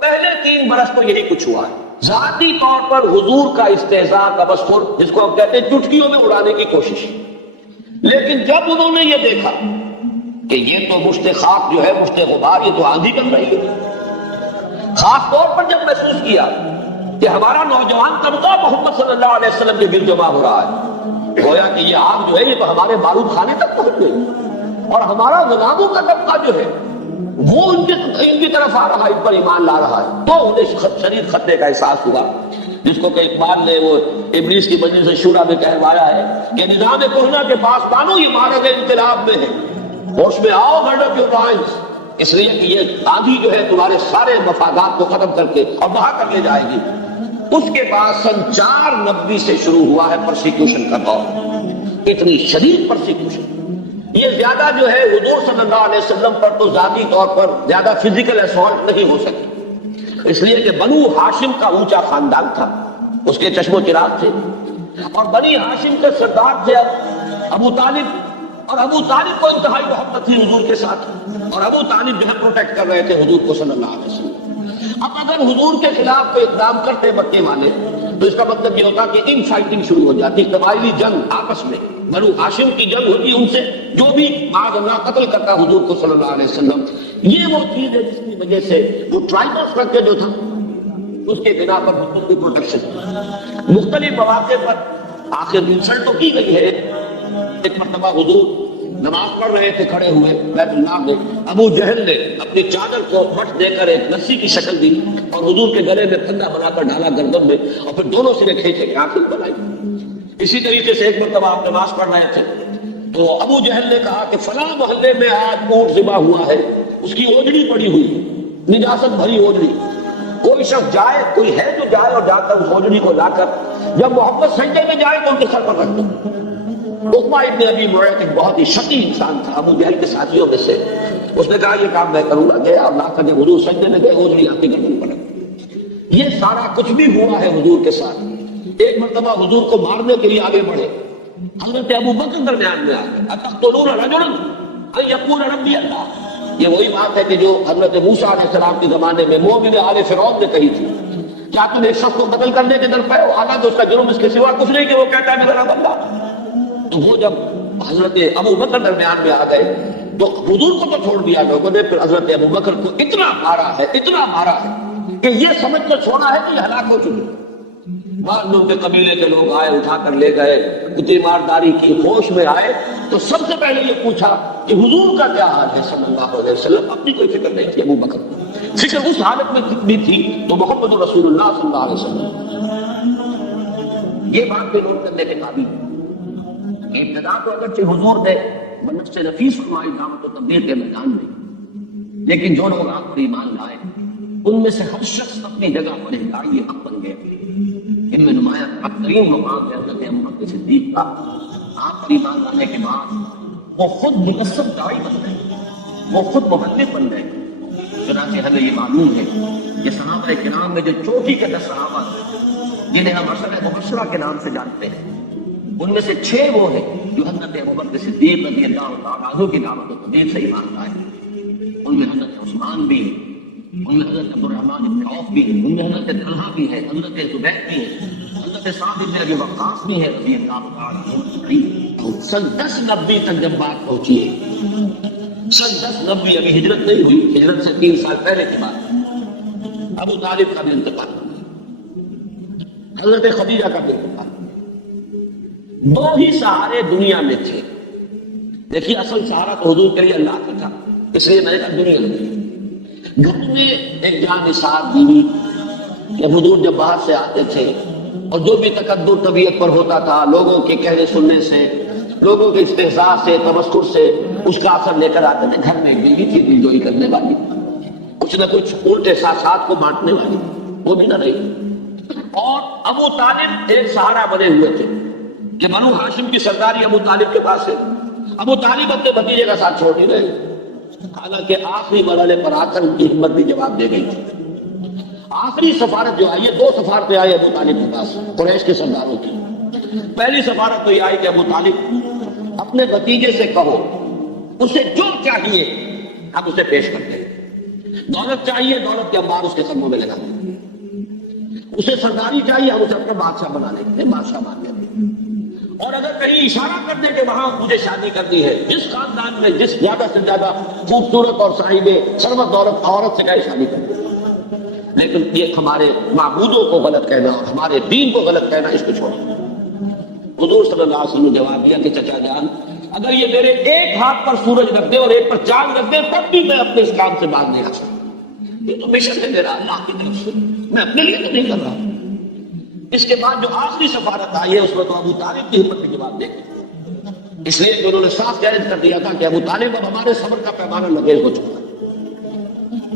پہلے 3 برس تو یہی کچھ ہوا ہے. ذاتی طور پر حضور کا استہزاء تبصر جس کو ہم کہتے ہیں چٹکیوں میں اڑانے کی کوشش. لیکن جب انہوں نے یہ دیکھا کہ یہ تو مشت خاک جو ہے مشت غبار یہ تو آندھی بن رہی ہے، خاص طور پر جب محسوس کیا کہ ہمارا نوجوان طبقہ محمد صلی اللہ علیہ وسلم کے گرد جمع ہو رہا ہے، گویا کہ یہ آگ جو ہے یہ تو ہمارے بارود خانے تک پہنچ گئی اور ہمارا غلاموں کا طبقہ جو ہے وہ ان کی طرف آ رہا ہے، ان پر ایمان لا رہا ہے. تو انہیں شدید خطرے کا احساس ہوا جس کو کہ اقبال نے وہ ابلیس کی مجلس شورا میں کہوایا ہے کہ نظام کہنا کے پاس بانو یہ مارد انقلاب میں ہے، ہوش میں آؤ گرڈ اپ یور لائنز، اس لیے کہ یہ آندھی جو ہے تمہارے سارے مفادات کو ختم کر کے اور بہا کر لے جائے گی. اس کے بعد سن 490 سے شروع ہوا ہے پرسیکیوشن کا دور، اتنی شدید پرسیکیوشن. یہ زیادہ جو ہے حضور صلی اللہ علیہ وسلم پر تو ذاتی طور پر زیادہ فزیکل اسالٹ نہیں ہو سکی، اس لیے کہ بنو ہاشم کا اونچا خاندان تھا، اس کے چشم و چراغ تھے، اور بنی ہاشم کے سردار تھے ابو طالب، اور ابو طالب کو انتہائی محبت تھی حضور کے ساتھ، اور ابو طالب جو ہے پروٹیکٹ کر رہے تھے حضور کو صلی اللہ علیہ وسلم. اب اگر حضور کے خلاف کوئی اقدام کرتے مکے والے تو اس کا مطلب یہ ہوتا کہ ان فائٹنگ شروع ہو جاتی، قبائلی جنگ آپس میں، بنو ہاشم کی جنگ ہوتی ان سے، جو بھی معاذ اللہ قتل کرتا حضور کو صلی اللہ علیہ وسلم. یہ وہ چیز ہے جس کی وجہ سے وہ ٹرائبل اسٹرکچر جو تھا اس کے بنا پر حضور کی پروٹیکشن مختلف مواقع پر آخر انسلٹ تو کی گئی ہے. ایک مرتبہ حضور نماز پڑھ رہے تھے کھڑے ہوئے بیت اللہ میں، ابو جہل نے اپنی چادر کو مٹ دے کر ایک رسی کی شکل دی اور حضور کے گلے میں پھندا بنا کر ڈالا گردن میں، اور پھر دونوں سرے کھینچے کے آنکھیں بنائی. اسی طریقے سے ایک مرتبہ آپ نماز پڑھ رہے تھے تو ابو جہل نے کہا کہ فلاں محلے میں آج اونٹ ذبح ہوا ہے، اس کی اوجڑی پڑی ہوئی ہے، نجاست بھری اوجڑی، کوئی شخص جائے، کوئی ہے جو جائے اور جا کر اس اوجڑی کو لا کر جب محمد سجدے میں جائے تو ان کے سر پر رکھ دو. عقبہ ابن ابی معیط ایک بہت ہی شقی انسان تھا ابو جہل کے ساتھیوں میں سے، اس نے کہا یہ کام میں کروں گا. گیا اور لا کر جب حضور سجدے میں گئے اوجڑی آپ کی گردن پر رکھ. یہ سارا کچھ بھی ہوا ہے حضور کے ساتھ. ایک مرتبہ حضور کو مارنے کے لیے آگے بڑھے، حضرت ابو بکر درمیان میں آ گئے، اتقتلون رجلا ان یقول ربی اللہ. یہ وہی بات ہے کہ جو حضرت موسیٰ علیہ السلام کے زمانے میں مومن آل فرعون نے کہی تھی، کیا تم ایک شخص کو قتل کرنے کے در پہ ہو، حالانکہ اس کا جرم اس کے سوا کچھ نہیں کہ وہ کہتا ہے میرا بندہ. تو وہ جب حضرت ابو بکر درمیان میں آ گئے تو حضور کو تو چھوڑ دیا لوگوں نے، پھر حضرت ابو بکر کو اتنا مارا ہے، اتنا مارا ہے کہ یہ سمجھ کر چھوڑا ہے کہ یہ ہلاک ہو چکے. بعض لوگ کے قبیلے کے لوگ آئے، اٹھا کر لے گئے، اتنی مارداری کی، ہوش میں آئے تو سب سے پہلے یہ پوچھا کہ حضور کا کیا حال ہے صلی اللہ علیہ وسلم. اپنی کوئی فکر نہیں تھی ابو بکر کو، فکر اس حالت میں بھی تھی تو محمد رسول اللہ صلی اللہ علیہ وسلم. یہ بات بھی نوٹ کرنے کے قابل ہے. ابتدا تو اگرچہ حضور نے بنفس نفیس فرمائی دعوت و تبلیغ کے میدان میں، لیکن جو لوگ آپ پر ایمان لائے ان میں سے ہر شخص اپنی جگہ پر ایک داعی حق بن گئے. ان میں نمایاں ترین مقام ہے حضرت ابوبکر صدیق کا. آپ پر ایمان لانے کے بعد وہ خود مقصد داعی بن گئے، وہ خود محدث بن گئے. چنانچہ ہمیں یہ معلوم ہے کہ صحابہ کرام میں جو چوٹی کے 10 صحابہ جنہیں ہم عشرہ مبشرہ کے نام سے جانتے ہیں، ان میں سے 6 وہ ہیں جو حضرت ابوبکر صدیق رضی اللہ تعالیٰ عنہ کی دعوت و تبلیغ سے ایمان لائے. ان میں حضرت عثمان بھی ہیں، ان میں حضرت عبد الرحمن بن عوف بھی ہیں، ان میں حضرت طلحہ بھی ہے، حضرت زبیر بھی ہے، حضرت سعد بن ابی وقاص بھی ہے رضی اللہ تعالیٰ عنہ. سن 1090 تک جب بات پہنچی ہے، سن 1090 ابھی ہجرت نہیں ہوئی، ہجرت سے 3 سال پہلے کی بات، ابو طالب کا بھی انتقال، حضرت خدیجہ کا بھی انتقال. 2 ہی سہارے دنیا میں تھے. دیکھیے اصل سہارا تو حضور کے لیے اللہ کا تھا، اس لیے میں نے کہا دنیا میں گھر میں ایک جان نثار بیوی کہ حضور جب باہر سے آتے تھے اور جو بھی تکبر طبیعت پر ہوتا تھا، لوگوں کے کہنے سننے سے، لوگوں کے استہزاء سے، تمسخر سے، اس کا اثر لے کر آتے تھے. گھر میں ایک بیوی تھی دلجوئی کرنے والی، کچھ نہ کچھ الٹے ساتھ کو بانٹنے والی، وہ بھی نہ رہی. اور ابو طالب ایک سہارا بنے ہوئے تھے کہ بنو ہاشم کی سرداری ابو طالب کے پاس ہے. ابو طالب اپنے بھتیجے کا ساتھ چھوڑ نہیں رہے، حالانکہ آخری مرحلے پر آ کر ان کی ہمت بھی جواب دے گئی تھی. آخری سفارت جو آئی ہے، 2 سفارتیں آئی ابو طالب کے پاس قریش کے سرداروں کی. پہلی سفارت تو یہ آئی کہ ابو طالب اپنے بھتیجے سے کہو اسے جو چاہیے ہم اسے پیش کرتے ہیں. دولت چاہیے، دولت کے انبار اس کے قدموں میں لگا دیں، اسے سرداری چاہیے، ہم اسے اپنا بادشاہ بنا لیں گے، بادشاہ مان لیں گے۔ اور اگر کہیں اشارہ کر دیں کہ وہاں مجھے شادی کرنی ہے، جس خاندان میں جس زیادہ سے زیادہ خوبصورت اور صاحب ثروت دولت عورت سے کہیں شادی کرنی ہے، لیکن یہ ہمارے معبودوں کو غلط کہنا اور ہمارے دین کو غلط کہنا، اس کو چھوڑیں۔ حضور صلی اللہ علیہ وسلم نے جواب دیا کہ چچا جان، اگر یہ میرے ایک ہاتھ پر سورج رکھ دے اور ایک پر چاند رکھ دے تب بھی میں اپنے اس کام سے باز نہیں آ سکتا، یہ تو مشن ہے میرا اللہ کی طرف سے، میں اپنے لیے تو نہیں کر رہا۔ اس کے بعد جو آخری سفارت آئی ہے اس میں تو ابو طالب کی ہمت بھی جواب دے گی، اس لیے کہ انہوں نے صاف جائز کر دیا تھا کہ ابو طالب اب ہمارے صبر کا پیمانہ لگیز ہو چکا ہے،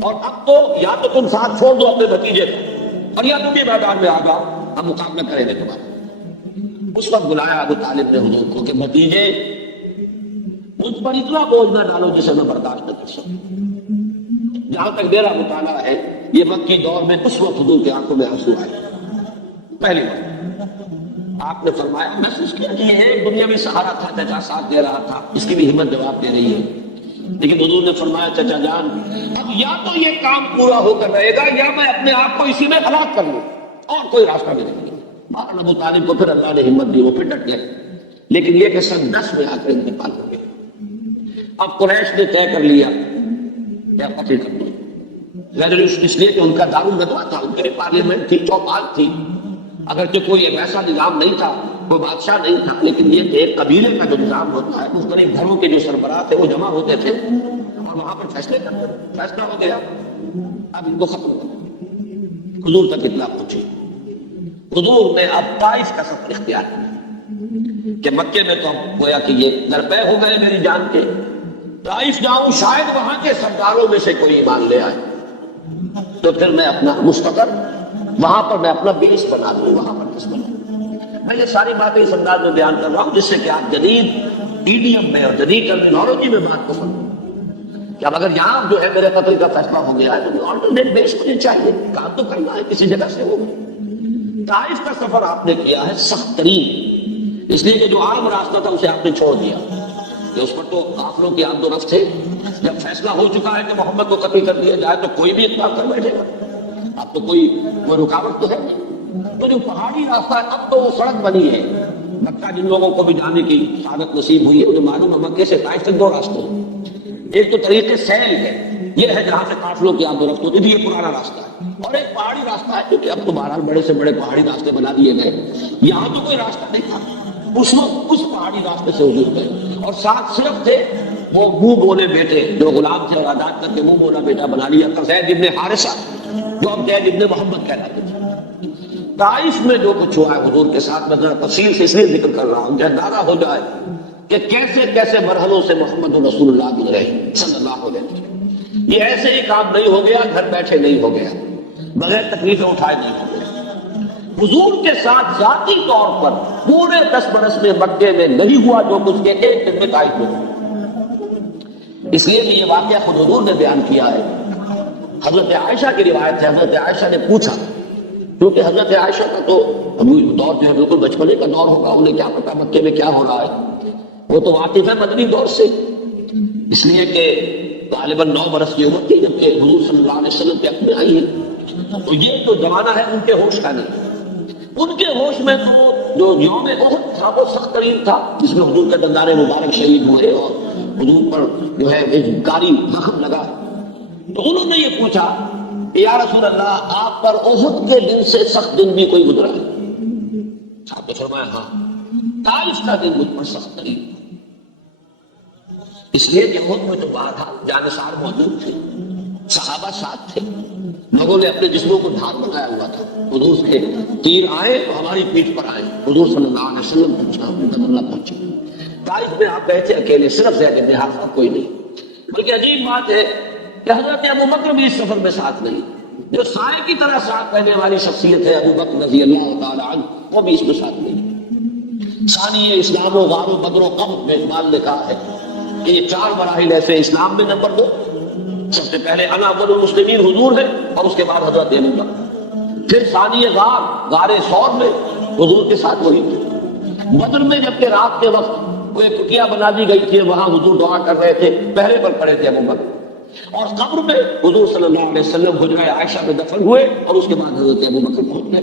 اور اب تو یا تو تم ساتھ چھوڑ دو اپنے بھتیجے کو، اور یا تم بھی میدان میں آ جاؤ، ہم مقابلہ کریں گے تمہارا۔ اس وقت بلایا ابو طالب نے حضور کو کہ بھتیجے مجھ پر اتنا بوجھ نہ ڈالو جسے میں برداشت نہ کر سکوں۔ جہاں تک میرا مطالعہ ہے، یہ مکی دور میں اس وقت حضور کی آنکھوں میں آنسو آئے۔ پہلی بار آپ نے فرمایا، محسوس کیا کہ یہ ایک دنیاوی سہارا تھا، چچا ساتھ دے رہا تھا، اس کی بھی ہمت جواب دے رہی ہے، لیکن حضور نے فرمایا چچا جان اب یا تو یہ کام پورا ہو کر رہے گا یا میں اپنے آپ کو اسی میں ہلاک کر لوں، اور کوئی راستہ نہیں ہے۔ ابو طالب کو پھر اللہ نے ہمت دی، وہ پھر ڈٹ گئے، لیکن یہ کہ سن 10 میں آ کر انتقال ہو گیا۔ اب قریش نے طے کر لیا کیا قتل کر دو، ریزولوشن اس لیے کہ ان کا دارالندوا تھا، ان کے پارلیمنٹ تھی، چوپال تھی، اگرچہ کوئی ایک ایسا نظام نہیں تھا، کوئی بادشاہ نہیں تھا، لیکن یہ کہ ایک قبیلے کا جو نظام ہوتا ہے، مختلف گھروں کے جو سربراہ تھے وہ جمع ہوتے تھے اور وہاں پر فیصلے کرتے تھے۔ فیصلہ ہو گیا، اب ان کو ختم کرو۔ حضور تک اطلاع پہنچی، حضور نے اب طائف کا سفر اختیار کیا کہ مکے میں تو اب گویا کہ یہ درپے ہو گئے میری جان کے، طائف جاؤں شاید وہاں کے سرداروں میں سے کوئی ایمان لے آئے، تو پھر میں اپنا مستقر وہاں پر میں اپنا بیس بنا دوں، وہاں پر کس بنا۔ میں یہ ساری باتیں اس انداز میں بیان کر رہا ہوں جس سے کہ آپ جدید ایڈیم میں اور جدید ٹرمینالوجی میں بات کو سمجھیں کہ اب اگر یہاں جو ہے میرے قتل کا فیصلہ ہو گیا ہے تو آلٹرنیٹ بیس مجھے چاہیے، کام تو کرنا ہے کسی جگہ سے ہو۔ طائف کا سفر آپ نے کیا ہے سخت ترین، اس لیے کہ جو عام راستہ تھا اسے آپ نے چھوڑ دیا کہ اس پر تو قافلوں کی آمد و رفت تھے، جب فیصلہ ہو چکا ہے کہ محمد کو قتل کر دیا جائے تو کوئی بھی اطلاع کر بیٹھے گا، اب تو کوئی رکاوٹ تو ہے نہیں۔ تو جو پہاڑی راستہ ہے اب تو وہ سڑک بنی ہے، مکہ جن لوگوں کو بھی جانے کی سعادت نصیب ہوئی ہے انہیں معلوم ہے مکے سے طائف تک 2 راستے ہیں، ایک تو طریقے سیل ہے، یہ ہے جہاں سے قافلوں کی آمد و رفت ہوتی تھی، یہ پرانا راستہ ہے، اور ایک پہاڑی راستہ ہے کیونکہ اب تو بہرحال بڑے سے بڑے پہاڑی راستے بنا دیے گئے، یہاں تو کوئی راستہ نہیں تھا، اس وقت اس پہاڑی راستے سے حضور گئے، اور ساتھ صرف تھے وہ منہ بولے بیٹے جو غلام تھے اور آزاد کر کے منہ بولا بیٹا بنا لیا تھا، زید ابن حارثہ جو اب زید ابن محمد کہلاتے تھے۔ طائف میں جو کچھ ہوا ہے حضور کے ساتھ میں ذرا تفصیل سے اس لیے ذکر کر رہا ہوں کہ اندازہ ہو جائے کہ کیسے کیسے مرحلوں سے محمد رسول اللہ گزرے صلی اللہ علیہ وسلم۔ یہ ایسے ہی کام نہیں ہو گیا، گھر بیٹھے نہیں ہو گیا، بغیر تکلیفیں اٹھائے نہیں ہو گیا۔ حضور کے ساتھ ذاتی طور پر پورے 10 برس میں مکے میں نہیں ہوا جو کچھ کے ایک دن میں طائف میں ہوا۔ اس لیے یہ واقعہ خود حضور نے بیان کیا ہے۔ حضرت عائشہ کی روایت ہے، حضرت عائشہ نے پوچھا، کیونکہ حضرت عائشہ کا تو ابھی دور جو ہے بالکل بچپنے کا دور ہوگا، انہیں کیا پتا مکے میں کیا ہو رہا ہے، وہ تو واقف ہے مدنی دور سے، اس لیے کہ غالباً 9 برس کی عمر تھی جب کہ حضور صلی اللہ علیہ وسلم کے اپنے آئی ہے، تو یہ تو زمانہ ہے ان کے ہوش کا نہیں۔ ان کے ہوش میں تو جو یوم احد تھا وہ سخت ترین تھا، جس میں حضور کے دندان مبارک شہید ہوئے اور حضور پر جو ہے ایک کاری زخم لگا، تو انہوں نے یہ پوچھا یا رسول اللہ آپ پر احد کے دن سے سخت دن بھی کوئی گزرا ہے؟ آپ نے فرمایا ہاں، طائف کا دن مجھ پر سخت ترین، اس لیے کہ احد میں تو بہرحال جانثار موجود تھے، صحابہ ساتھ تھے، لوگوں نے اپنے جسموں کو ڈھال بنایا ہوا تھا، حضور سے تیر آئے تو ہماری پیٹھ پر آئے، حضور صلی اللہ علیہ وسلم پہنچا، اللہ پہنچے۔ طائف میں آپ بیٹھے اکیلے، صرف زید بن حارثہ، کوئی نہیں۔ بلکہ عجیب بات ہے کہ حضرت ابو بکر بھی اس سفر میں ساتھ نہیں، جو سائے کی طرح ساتھ رہنے والی شخصیت ہے ابو بکر رضی اللہ تعالی عنہ، وہ بھی اس میں ساتھ نہیں۔ ثانی اسلام و غار و بدر و قحط میں اقبال نے کہا ہے کہ یہ 4 مراحل ایسے، اسلام میں نمبر 2 سب سے پہلے انا اول المسلمین حضور ہے، اور اس کے بعد حضرت ابو بکر، پھر ثانی غار ثور میں حضور کے ساتھ وہی تھے، بدر میں جبکہ رات کے وقت کوئی کٹیا بنا دی گئی تھی وہاں حضور دعا کر رہے تھے، پہرے پر کھڑے تھے ابو بکر، اور قبر میں حضور صلی اللہ علیہ وسلم حجرہ عائشہ میں دفن ہوئے اور اس کے بعد حضرت ابوبکر پہنچ گئے.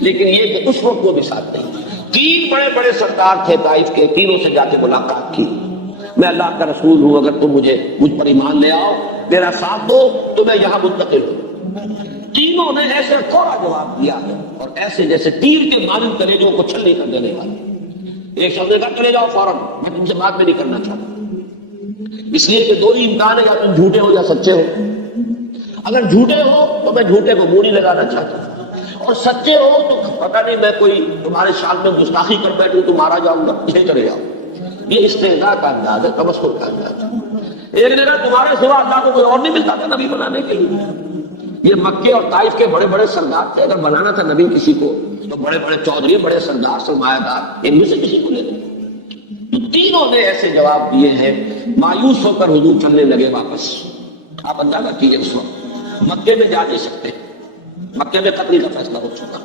لیکن یہ کہ اس وقت وہ بھی ساتھ نہیں. 3 بڑے بڑے سردار تھے طائف کے, تینوں سے جا کے ملاقات کی. میں اللہ کا رسول ہوں, اگر تم مجھ پر ایمان لے آؤ, میرا ساتھ دو تو میں یہاں منتقل ہوں. تینوں نے ایسے کوڑا جواب دیا اور ایسے جیسے تیر کے مانند کلیجوں کو چھلنی کر دینے والے. ایک شخص نے کہا چلے جاؤ فوراً, میں تم سے بات میں نہیں کرنا چاہتا. اس لیے کہ 2 ہی امکان ہے, یا تم جھوٹے ہو یا سچے ہو. اگر جھوٹے ہو تو میں جھوٹے کو منہ نہیں لگانا چاہتا, اور سچے ہو تو پتہ نہیں میں کوئی تمہارے شان میں گستاخی کر بیٹھوں تو مارا جاؤں گا, یہ چلے جاؤ. یہ استہزاء کا انداز ہے, تبسم کا انداز ہے. ایک نے کہا تمہارے سوا اللہ کو کوئی اور نہیں ملتا تھا نبی بنانے کے لیے. یہ مکے اور طائف کے بڑے بڑے سردار تھے, اگر بنانا تھا نبی کسی کو تو بڑے بڑے چودھری, بڑے سردار, سرمایہ دار, ان میں سے کسی کو لے. تو تینوں نے ایسے جواب دیے ہیں. مایوس ہو کر حضور چلنے لگے واپس. آپ اندازہ کیجیے اس وقت مکے میں جا نہیں سکتے, مکے میں قتل کا فیصلہ ہو چکا.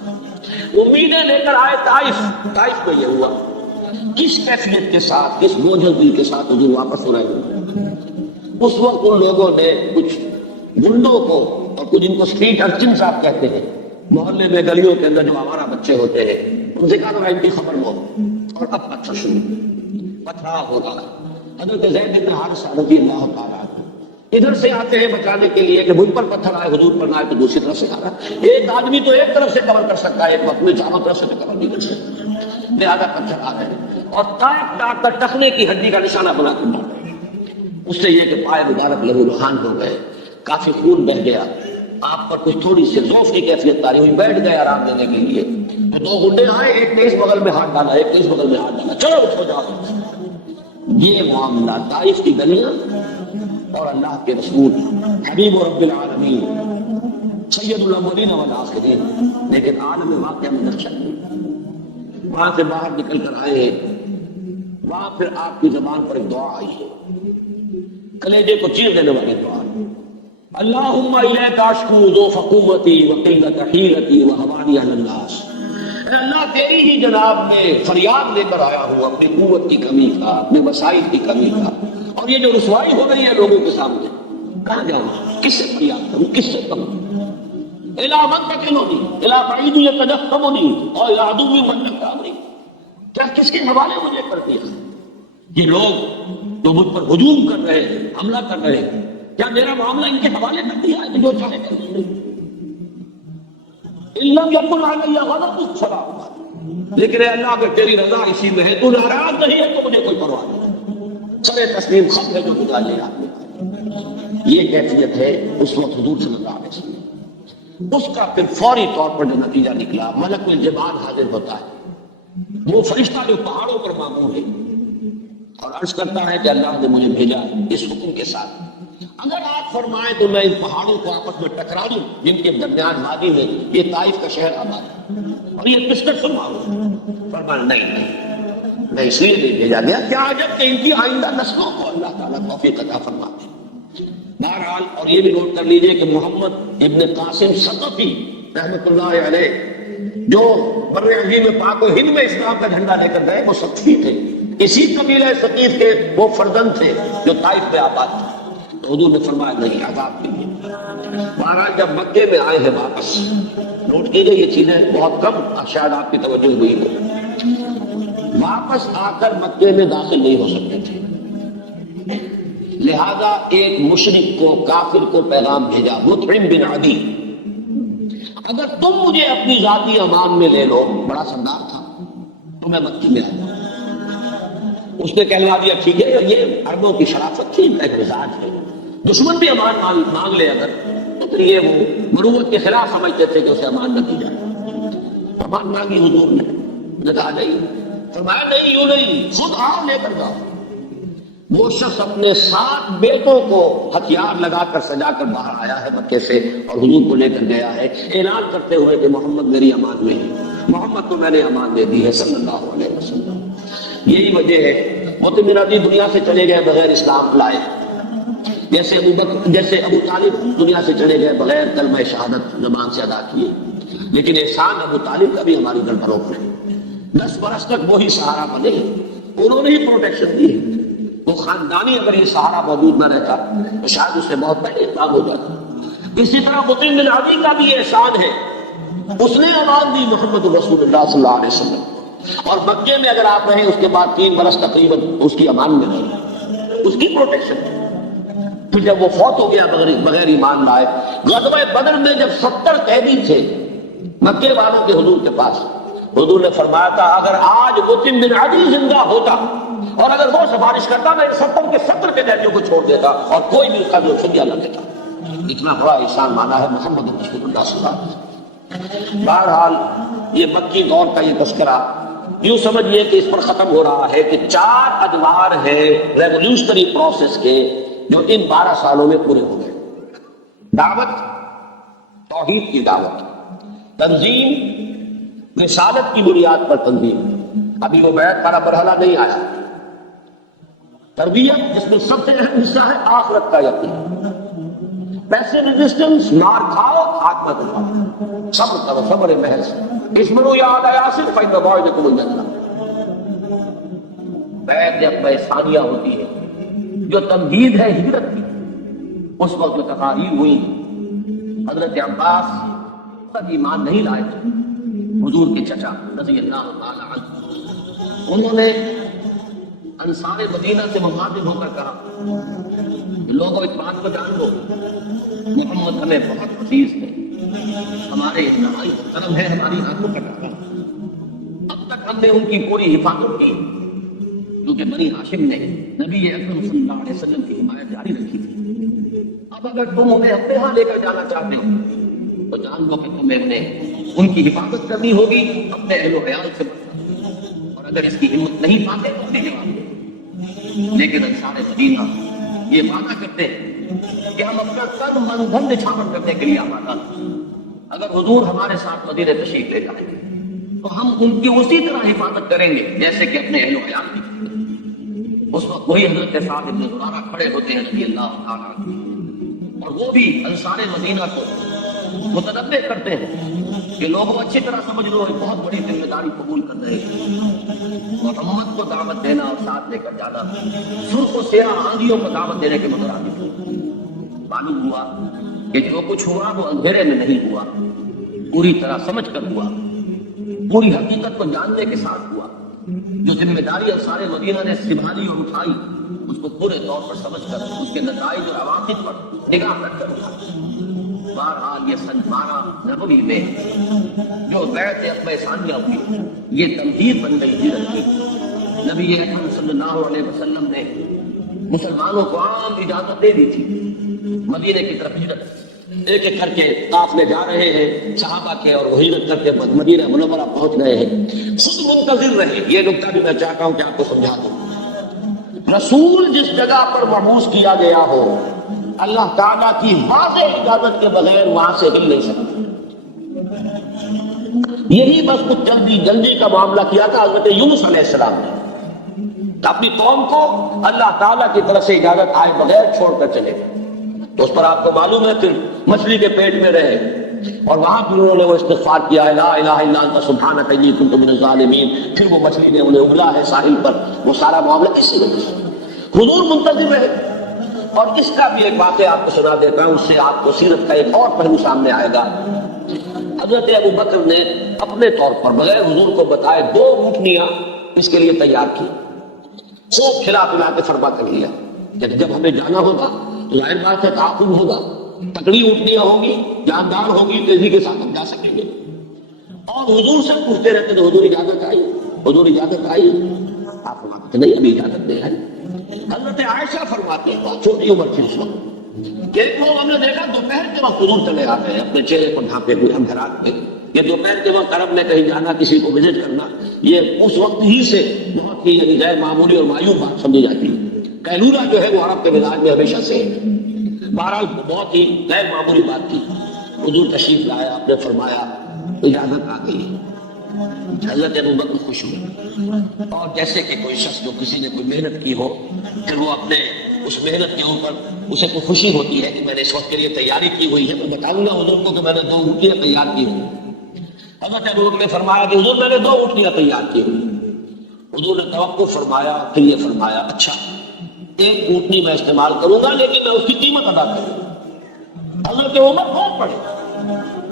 امیدیں لے کر آئے طائف میں یہ ہوا. کس کیفیت کے ساتھ, کس بوجھل دل کے ساتھ حضور واپس ہو رہے ہیں. اس وقت ان لوگوں نے کچھ گنڈوں کو اور کچھ ان کو اسٹریٹ ارچن صاحب کہتے ہیں, محلے میں گلیوں کے اندر جو آوارہ بچے ہوتے ہیں, ان سے کہا ان کی خبر لو. اور اب پتھر شروع, پتھراؤ ہو رہا. حضرت زید بن حارثہ رضی اللہ تعالیٰ ادھر سے آتے ہیں بچانے کے لیے کہ مجھ پر پتھر آئے, حضور پر نہ آئے, تو دوسری طرف سے آ رہا. ایک آدمی تو ایک طرف سے کور کر سکتا ہے, ایک وقت میں چاروں طرف سے تو کور نہیں کر سکتا. لہٰذا پتھر آ گئے اور تاک تاک کر ٹخنے کی ہڈی کا نشانہ بنا کر مارے. اس سے یہ کہ پائے مبارک لہو لہان ہو گئے, کافی خون بہ گیا. آپ پر کچھ تھوڑی سی ذوف کی کیفیت تاری ہوئی, بیٹھ گئے آرام دینے کے لیے. تو 2 گنڈے آئے, ایک نے اس بغل میں ہاتھ ڈالا, ایک نے اس بغل میں ہاتھ ڈالا, چلو اٹھو جاؤ. یہ معاملہ طائف کی گلیاں اور اللہ کے رسول حبیب رب العالمین سید الاولین والآخرین, لیکن عالم واقعہ میں درشن وہاں سے باہر نکل کر آئے ہیں. وہاں پھر آپ کی زبان پر ایک دعا آئی ہے, کلیجے کو چیر دینے والی دعا. اللہم الیک اشکو ضعف قوتی وقلت حیلتی وہوانی علی الناس. اے اللہ تیری ہی جناب میں فریاد لے کر آیا ہوں اپنی قوت کی کمی کا, اپنے وسائل کی کمی کا, اور یہ جو رسوائی ہو رہی ہے لوگوں کے سامنے, کہاں جاؤں, کس سے فریاد کروں, کس سے کہوں. الی من تکلنی الی بعید یتجسمنی اور الی عدو من یقتلنی. کیا کس کے حوالے مجھے کر دیا. یہ لوگ جو مجھ پر ہجوم کر رہے ہیں, حملہ کر رہے ہیں, کیا میرا معاملہ ان کے حوالے کر دیا ہے کہ جو چاہے کر لیں. لم یکن علی غضب فلا ابالی. لیکن اے اللہ اگر تیری رضا اسی میں ہے, تو ناراض نہیں ہے, تو مجھے کوئی پرواہ نہیں. سر تسلیم خط ہے جو نکالے آپ نے. یہ کیفیت ہے اس وقت حضور صلی اللہ علیہ وسلم. اس کا پھر فوری طور پر جو نتیجہ نکلا, ملک الجبال حاضر ہوتا ہے. وہ فرشتہ جو پہاڑوں پر معمور ہے اور عرض کرتا ہے کہ اللہ نے مجھے بھیجا اس حکم کے ساتھ, اگر آپ فرمائیں تو میں ان پہاڑوں کو آپس میں ٹکرا دوں جن کے درمیان وادی میں یہ طائف کا شہر آباد ہے, اور یہ کس طرح فرماؤں. فرمایا نہیں, میں اس لیے نہیں بھیجا گیا کیا عجب کہ ان کی آئندہ نسلوں کو اللہ تعالیٰ توفیق عطا فرماتے. بہرحال, اور یہ بھی نوٹ کر لیجئے کہ محمد ابن قاسم ثقفی رحمۃ اللہ علیہ جو بر عظیم پاک و ہند میں اسلام کا جھنڈا لے کر گئے, وہ ثقفی تھے. اسی قبیلہ ثقیف کے وہ فرزند تھے جو طائف میں آباد تھے. تو حضور نے فرمایا نہیں, عذاب کیجیے. بہرحال جب مکے میں آئے ہیں واپس, نوٹ کیجئے یہ چیزیں بہت کم شاید آپ کی توجہ ہوئی ہو, واپس آ کر مکے میں داخل نہیں ہو سکتے تھے. لہذا ایک مشرک کو, کافر کو پیغام بھیجا, مطعم بن عدی, اگر تم مجھے اپنی ذاتی امان میں لے لو, بڑا سردار تھا, تو میں مکے میں آؤں. اس نے کہلوا دیا ٹھیک ہے. یہ عربوں کی شرافت تھی, ایک مزاج ہے. دشمن بھی امان مانگ لے اگر, تو پھر یہ وہ مروت کے خلاف سمجھتے تھے کہ اسے امان نہ دی جائے. امان مانگی حضور نے, جگہ نہیں. فرمایا نہیں, یوں نہیں, خود آؤ لے کر جاؤ. وہ شخص اپنے 7 بیٹوں کو ہتھیار لگا کر سجا کر باہر آیا ہے مکے سے, اور حضور کو لے کر گیا ہے اعلان کرتے ہوئے کہ محمد میری امان میں ہے, محمد کو میں نے امان دے دی ہے صلی اللہ علیہ وسلم. یہی وجہ ہے مطعم بن عدی دنیا سے چلے گئے بغیر اسلام لائے, جیسے ابو طالب دنیا سے چلے گئے بغیر کلمہ شہادت زبان سے ادا کیے. لیکن احسان ابو طالب کا بھی ہماری گھر ہے. 10 برس تک وہی سہارا بنے, انہوں نے ہی پروٹیکشن دی ہے. وہ خاندانی اگر یہ سہارا موجود نہ رہتا تو شاید اس سے بہت پہلے اقدام ہو جاتا. اسی طرح مطعم بن عدی کا بھی احسان ہے، اس نے امان دی محمد رسول اللہ صلی اللہ علیہ وسلم، اور مکے میں اگر آپ رہے اس کے بعد 3 برس تقریباً اس کی امان میں رہے، اس کی پروٹیکشن. پھر جب وہ فوت ہو گیا بغیر ایمان لائے، غزوہ بدر میں جب 70 قیدی تھے مکے والوں کے حضور کے پاس، حضور نے فرمایا تھا اگر آج مطعم بن عدی زندہ ہوتا اور اگر وہ سفارش کرتا میں 70 کے 70 قیدیوں کو چھوڑ دیتا اور کوئی بھی اس کا جو فدیہ نہ دیتا. اتنا بڑا احسان مانا ہے محمد رسول اللہ صلی اللہ علیہ وسلم. بہرحال یہ مکی دور کا یہ تذکرہ یوں سمجھیے کہ اس پر ختم ہو رہا ہے کہ 4 ادوار ہیں ریولیوشنری پروسیس کے جو ان 12 سالوں میں پورے ہو گئے. دعوت، توحید کی دعوت، تنظیم، رسالت کی بنیاد پر تنظیم، ابھی وہ بیعت والا مرحلہ نہیں آیا. تربیت جس میں سب سے اہم حصہ ہے آخرت کا یقین، پیسے ریزسٹنس، مار کھاؤ خاتمہ دلاؤ، صبر کرو صبر محض، اسمرو یا آل یاسر فإن موعدکم الجنہ. بیعت اقبہ ثانیہ ہوتی ہے جو تمہید ہے ہجرت کی. اس وقت جو تقاریر ہوئی حضرت عباس تب ایمان نہیں لائے تھے، حضور کے چچا رضی اللہ تعالی عنہ، انہوں نے انصار مدینہ سے مخاطب ہو کر کہا لوگوں اس بات کو جان لو محمد ہمیں بہت عزیز ہے، ہمارے اجتماعی کرم ہے، ہماری آنکھوں کا ٹکا. اب تک ہم نے ان کی پوری حفاظت کی کیونکہ بنی ہاشم نے نبی اکرم صلی اللہ علیہ وسلم کی حمایت جاری رکھی تھی. اب اگر تم انہیں اپنے ہاں لے کر جانا چاہتے ہو تو جان لو کہ تمہیں انہیں ان کی حفاظت کرنی ہوگی اپنے اہل و عیال سے، اور اگر اس کی ہمت نہیں پاتے تو انہیں جواب دو. لیکن انصار مدینہ یہ وعدہ کرتے ہیں کہ ہم اپنا تن من دھن نچھاور کرنے کے لیے آمادہ ہیں. اگر حضور ہمارے ساتھ مدینہ تشریف لے جائیں گے تو ہم ان کی اسی طرح حفاظت کریں گے جیسے کہ اپنے اہل و عیال کی. اس وقت وہی حضرت سعد بن زرارہ کھڑے ہوتے ہیں رضی اللہ تعالیٰ عنہ، اور وہ بھی انصار مدینہ کو متنبہ کرتے ہیں کہ لوگوں اچھی طرح سمجھ لو ایک بہت بڑی ذمہ داری قبول کر رہے ہیں. محمد کو دعوت دینا اور ساتھ لے کر جانا سرخ و سیاہ آندھیوں کو دعوت دینے کے مترادف ہے. معلوم ہوا کہ جو کچھ ہوا وہ اندھیرے میں نہیں ہوا، پوری طرح سمجھ کر ہوا، پوری حقیقت کو جاننے کے ساتھ ہوا. جو ذمہ داری انصار مدینہ نے سنبھالی اور اٹھائی اس کو پورے طور پر سمجھ کر اس کے نتائج اور عواقب پر نگاہ رکھ کر اٹھائی. بہرحال یہ سن 12 نبوی میں جو بیعت عقبہ ثانیہ ہوئی یہ تمہید بن گئی ہجرت کی. نبی اکرم صلی اللہ علیہ وسلم نے مسلمانوں کو عام اجازت دے دی تھی مدینے کی طرف ہجرت. ایک ایک کر کے قافلے جا رہے ہیں صحابہ کے اور وہ ہجرت کر کے مدینہ منورہ پہنچ رہے ہیں. خود منتظر رہے. یہ نکتہ بھی میں چاہتا ہوں کہ آپ کو سمجھا دوں. رسول جس جگہ پر مبعوث کیا گیا ہو اللہ تعالیٰ کی واضح اجازت کے بغیر وہاں سے ہل نہیں سکتا. یہی بس کچھ جلدی کا معاملہ کیا تھا حضرت یونس علیہ السلام نے. اپنی قوم کو اللہ تعالیٰ کی طرف سے اجازت آئے بغیر چھوڑ کر چلے گئے. تو اس پر آپ کو معلوم ہے پھر مچھلی کے پیٹ میں رہے اور وہاں پھر انہوں نے وہ استغفار کیا لا الہ الا انت سبحانک انی کنت من الظالمین. پھر وہ مچھلی نے انہیں اگلا ہے ساحل پر. وہ سارا معاملہ اسی وجہ سے حضور منتظر رہے. اور اس کا بھی ایک واقعہ آپ کو سنا دیتا ہوں، اس سے آپ کو سیرت کا ایک اور پہلو سامنے آئے گا. حضرت ابو بکر نے اپنے طور پر بغیر حضور کو بتائے 2 اونٹنیاں اس کے لیے تیار کی. خوب کھلا پلا کے فرما کر لیا کہ جب ہمیں جانا ہوگا تو ظاہر بات ہے تعاقب ہوگا، تکڑی اونٹنیاں ہوں گی، جاندار ہوگی، تیزی کے ساتھ ہم جا سکیں گے. اور حضور سے پوچھتے رہتے تو حضور اجازت آئی، حضور اجازت آئی. آپ فرماتے نہیں ابھی اجازت نہیں ہے. حضرت عائشہ فرماتے ہیں بہت چھوٹی عمر تھی اس وقت کہ ہم نے دیکھا دوپہر کے وقت حضور چلے آتے ہیں اپنے چہرے کو ڈھانپے ہوئے اندھیرات میں. یہ دوپہر کے وقت عرب میں کہیں جانا، کسی کو وزٹ کرنا، یہ اس وقت ہی سے بہت ہی غیر معمولی اور معیوب بات سمجھی جاتی ہے. قیلولہ جو ہے وہ عرب کے مزاج میں ہمیشہ سے ہے. بہرحال بہت ہی غیر معمولی بات تھی. حضور تشریف لایا، آپ نے فرمایا اجازت آ گئی. حضرت ابو بکر خوش ہوئے اور جیسے کہ کوئی شخص جو کسی نے کوئی محنت کی ہو پھر وہ اپنے اس محنت کے اوپر اسے کوئی خوشی ہوتی ہے کہ میں نے اس وقت کے لیے تیاری کی ہوئی ہے، میں بتاؤں گا حضور کو کہ میں نے 2 اونٹنیاں تیار کی ہوئی. حضرت ابو بکر نے فرمایا کہ حضور میں نے 2 اونٹنیاں تیار کی ہوئی. حضور نے توقف فرمایا، پھر یہ فرمایا اچھا ایک اونٹنی میں استعمال کروں گا لیکن میں اس کی قیمت ادا کروں گا۔ حضرت عمر بہت پڑے،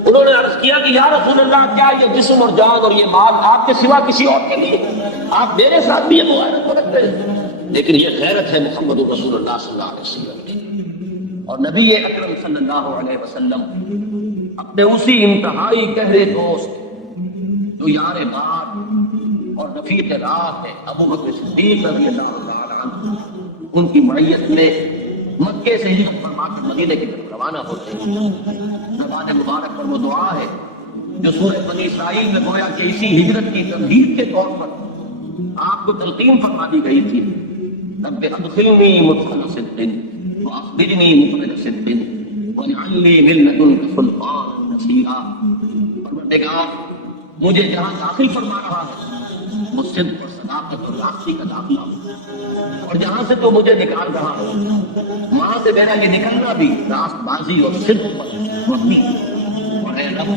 انہوں نے عرض کیا کہ یا رسول اللہ، کیا یہ جسم اور جان اور یہ مال آپ کے سوا کسی اور کے لیے؟ آپ میرے ساتھ بھی یہ معاہدہ کو رکھتے ہیں، لیکن یہ غیرت ہے محمد رسول اللہ صلی اللہ علیہ وسلم کی۔ اور نبی اکرم صلی اللہ علیہ وسلم اپنے اسی انتہائی گہرے دوست جو یار بار اور رفیق رات ہے ابو بکر صدیق رضی اللہ تعالی عنہ، ان کی معیت میں مکے سے ہجرت فرما کے مدینے کی طرف روانہ ہوتے ہیں۔ زبان مبارک پر وہ دعا ہے جو سورہ بنی اسرائیل میں گویا کہ اسی ہجرت کی تمہید کے طور پر آپ کو تلقین فرما دی گئی تھی، رب ادخلنی مدخل صدق واخرجنی مخرج صدق واجعل لی من لدنک سلطانا نصیرا۔ پروردگار، مجھے جہاں داخل فرما رہا ہے وہ صدق اور صداقت اور راستی کا داخلہ ہو، اور جہاں سے تو مجھے نکال رہا ہو وہاں سے میرا یہ نکلنا بھی راست بازی اور صدق پر مبنی ہو۔ اور اے رب،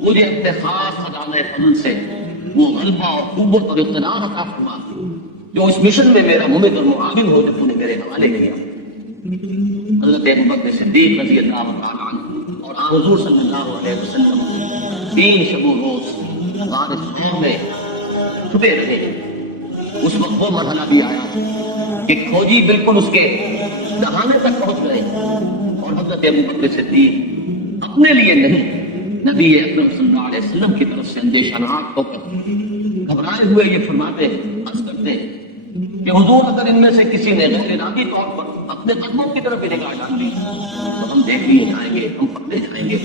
مجھے اپنے خاص خزانہ فضل سے وہ غلبہ اور قوت اور اقتدار عطا فرما جو اس مشن میں میرا ممد اور معاون ہو جو تو نے میرے حوالے کیا۔ حضرت ابوبکر صدیق رضی اللہ تعالیٰ عنہ اور آن حضور صلی اللہ علیہ وسلم 3 شب و روز غار ثور میں چھپے رہے۔ اس وقت وہ مرحلہ بھی آیا کہ کھوجی بالکل اس کے دہانے تک پہنچ گئے، اور حضرت ابوبکر صدیق اپنے لیے نہیں، نبی اکرم صلی اللہ علیہ وسلم کی طرف سے اندیشہ ناک ہو کر گھبرائے ہوئے یہ فرماتے عرض کرتے کہ حضور، اگر ان میں سے کسی نے غیر ارادی طور پر اپنے قدموں کی طرف نگاہ ڈال دی تو ہم دیکھ لیے جائیں گے، ہم پکڑے جائیں گے،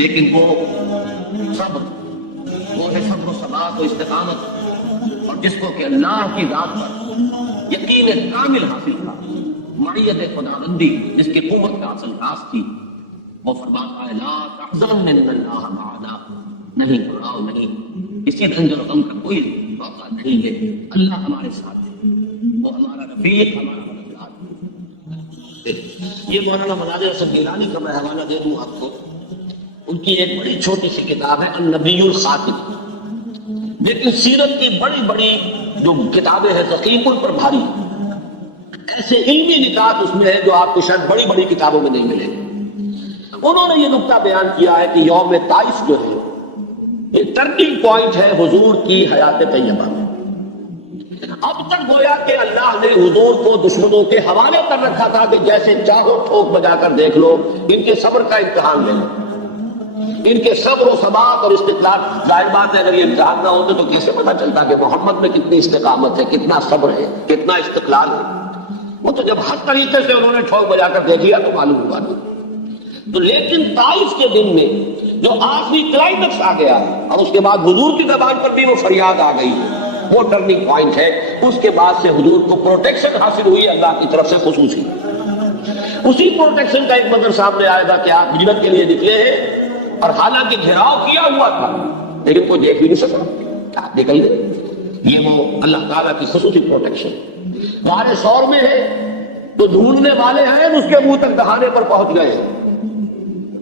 لیکن وہ صبر، وہ ہے صبر و ثبات و استقامت، اور جس کو کہ اللہ کی ذات پر یقین کامل حاصل تھا، معیت خداوندی جس کی قوت کا اصل راز تھی، وہ فرماتا ہے لا تحزن ان اللہ معنا، نہیں گھبراؤ، نہیں کسی رنج اور غم کا کوئی موقع نہیں ہے، اللہ ہمارے ساتھ ہے، وہ ہمارا رفیق، ہمارا مددگار۔ یہ مولانا مناظر حسن گیلانی کا میں حوالہ دے دوں آپ کو، ان کی ایک بڑی چھوٹی سی کتاب ہے النبی الخاتم، لیکن سیرت کی بڑی بڑی جو کتابیں ہیں تقریب ان پر بھاری، ایسے علمی نکات اس میں ہے جو آپ کو شاید بڑی بڑی کتابوں میں نہیں ملے۔ انہوں نے یہ نقطہ بیان کیا ہے کہ یوم طائف جو ہے یہ ٹرننگ پوائنٹ ہے حضور کی حیات طیبہ میں۔ اب تک گویا کہ اللہ نے حضور کو دشمنوں کے حوالے کر رکھا تھا کہ جیسے چاہو ٹھوک بجا کر دیکھ لو، ان کے صبر کا امتحان لے لو، ان کے صبر و ثبات اور استقلال۔ ظاہر بات ہے اگر یہ امتحان نہ ہوتے تو کیسے پتا چلتا کہ محمد میں کتنی استقامت ہے، کتنا صبر ہے، کتنا استقلال ہے؟ وہ تو جب ہر طریقے سے انہوں نے ٹھوک بجا کر دیکھ لیا تو معلوم ہوا نہیں۔ تو لیکن طائف کے دن میں جو آخری کلائمیکس آ گیا اور اس کے بعد حضور کی زبان پر بھی وہ فریاد آ گئی، وہ ٹرننگ پوائنٹ ہے۔ اس کے بعد سے حضور کو پروٹیکشن حاصل ہوئی اللہ کی طرف سے خصوصی۔ اسی پروٹیکشن کا ایک منظر سامنے آئے گا کہ آپ ہجرت کے لیے نکلے ہیں اور حالانکہ گھیراؤ کیا ہوا تھا لیکن کوئی دیکھ بھی نہیں سکا، آپ نکل گئے۔ یہ وہ اللہ تعالیٰ کی خصوصی پروٹیکشن۔ غار ثور میں ہے تو ڈھونڈنے والے ہیں اس کے منہ تک دہانے پر پہنچ گئے ہیں،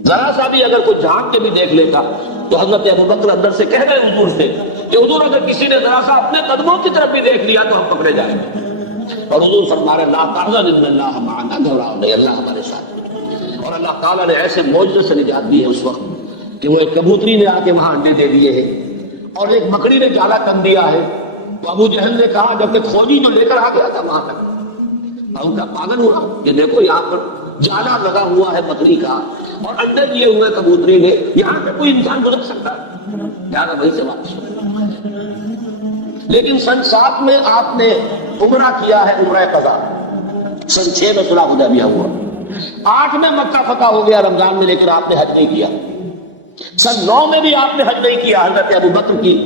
ذرا سا بھی اگر کوئی جھانک کے بھی دیکھ لیتا تو حضرت ابوبکر اندر سے کہہ گئے حضور سے کہ حضور اگر کسی نے ذرا سا اپنے قدموں کی طرف بھی دیکھ لیا تو ہم پکڑے جائیں گے۔ اور حضور فرما رہے لا تحزن ان اللہ معنا، گھبراؤ نہیں، اللہ ہمارے ساتھ۔ اور اللہ تعالیٰ نے ایسے معجزے سے نجات دی ہے اس وقت کہ وہ ایک کبوتری نے آ کے وہاں انڈے دے دیے ہیں اور ایک مکڑی نے جالا کن دیا ہے۔ تو ابو جہل نے کہا جب کہ کھوجی جو لے کر آ گیا تھا وہاں تک، اور ان کا پاگل ہوا کہ دیکھو یہاں پر جالا لگا ہوا ہے مکڑی کا اور انڈے دیے ہوئے کبوتری نے، یہاں سے کوئی انسان گزر سکتا ہے؟ جانا وہیں سے واپس ہو۔ لیکن سن 7 میں آپ نے عمرہ کیا ہے، عمرہ قضا۔ سن 6 میں صلح حدیبیہ ہوا، 8 میں مکہ فتح ہو گیا رمضان میں، لیکن آپ نے حج نہیں کیا۔ سن 9 میں بھی آپ نے حج نہیں کیا، حضرت ابوبکر کی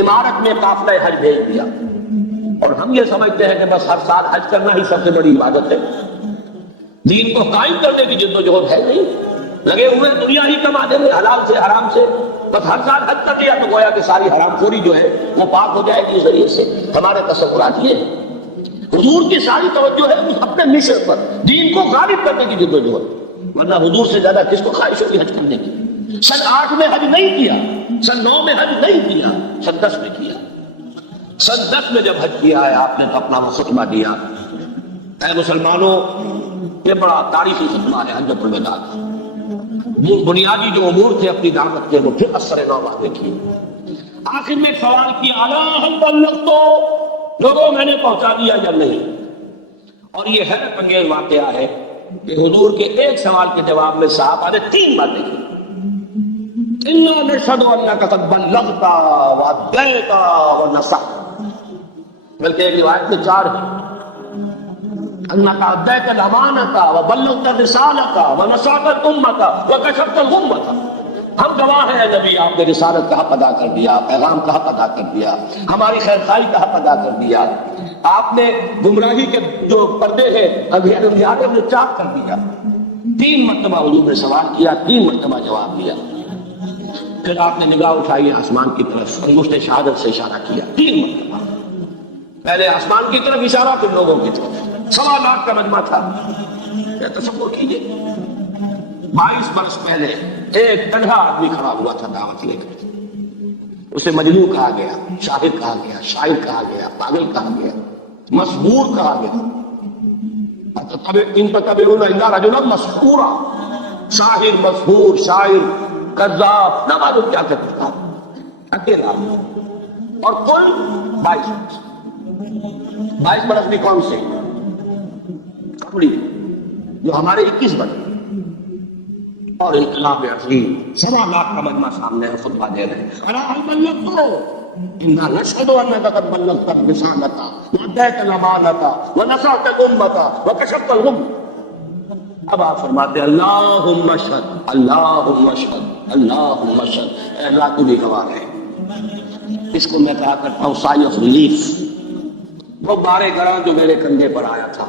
عمارت میں قافلہ حج بھیج دیا۔ اور ہم یہ سمجھتے ہیں کہ بس ہر سال حج کرنا ہی سب سے بڑی عبادت ہے، دین کو قائم کرنے کی جدوجہد ہے نہیں، لگے ہوئے دنیا ہی کما دیں گے حلال سے حرام سے، بس ہر سال حج کر لیا تو گویا کہ ساری حرام خوری جو ہے وہ پاک ہو جائے گی اس ذریعے سے۔ ہمارے تصورات یہ ہیں۔ حضور کی ساری توجہ ہے اس اپنے مشن پر، دین کو غالب کرنے کی جدوجہد، ورنہ حضور سے زیادہ کس کو خواہش ہوگی حج کرنے کی؟ سن 8 میں حج نہیں کیا، سن 9 میں حج نہیں کیا، سن 10 میں کیا۔ سن 10 میں جب حج کیا ہے آپ نے تو اپنا وہ خطبہ دیا، اے مسلمانوں، یہ بڑا تاریخی خطبہ ہے حجۃ الوداع کا۔ وہ بنیادی جو امور تھے اپنی دعوت کے، وہ پھر اثر نو واضح کیے۔ آخر میں سوال کیا، الا هل بلغت، لوگوں میں نے پہنچا دیا یا نہیں؟ اور یہ حیرت انگیز واقعہ ہے کہ حضور کے ایک سوال کے جواب میں صحابہ نے 3 باتیں کی۔ انا نشهد انك قد بلغت واديت ونصحت، بلکہ ایک روایت میں 4 ہے، انك اديت الامانه وبلغت الرساله ونصحت الامه وكشفت الغمه۔ ہم گواہ ہیں نبی، آپ نے رسالت کا حق ادا کر دیا، پیغام کا حق ادا کر دیا، ہماری خیرخواہی کا حق ادا کر دیا، آپ نے گمراہی کے جو پردے ہیں اندھیرے نے چاک کر دیا۔ 3 مرتبہ حضور نے سوال کیا، 3 مرتبہ جواب دیا۔ پھر آپ نے نگاہ اٹھائی آسمان کی طرف اور مشت شہادت سے اشارہ کیا 3 مرتبہ۔ پہلے آسمان کی طرف اشارہ، پھر لوگوں کی طرف۔ 1.25 لاکھ کا مجمع تھا۔ تصور کیجئے 22 برس پہلے ایک تنہا آدمی کھڑا ہوا تھا دعوت لے کر، اسے مجنون کہا گیا، شاعر کہا گیا، شاعر کہا گیا، پاگل کہا گیا، مسحور کہا گیا۔ ان تتبعون الا رجلا مسحورا، شاعر، مسحور، شاعر، کذاب، نہ معلوم کیا کہتا تھا، اکیلا۔ اور کل 22 برس بھی کون سے کپڑی جو ہمارے 21 برس اور انقلاب عظیم 1.25 لاکھ کا مجمع سامنے ہے، خطبہ دے رہے ہیں۔ الا هل بلغت، انا نشهد انك قد بلغت الرسالة واديت الامانة ونصحت الامة وكشفت الغمة۔ اب آپ فرماتے ہیں اللہم اشہد، اللہم اشہد، اللہم اشہد، اے اللہ تو بھی گواہ ہے۔ اس کو میں کہا کرتا ہوں سائی آف ریلیف، وہ بارے گراں جو میرے کندھے پر آیا تھا۔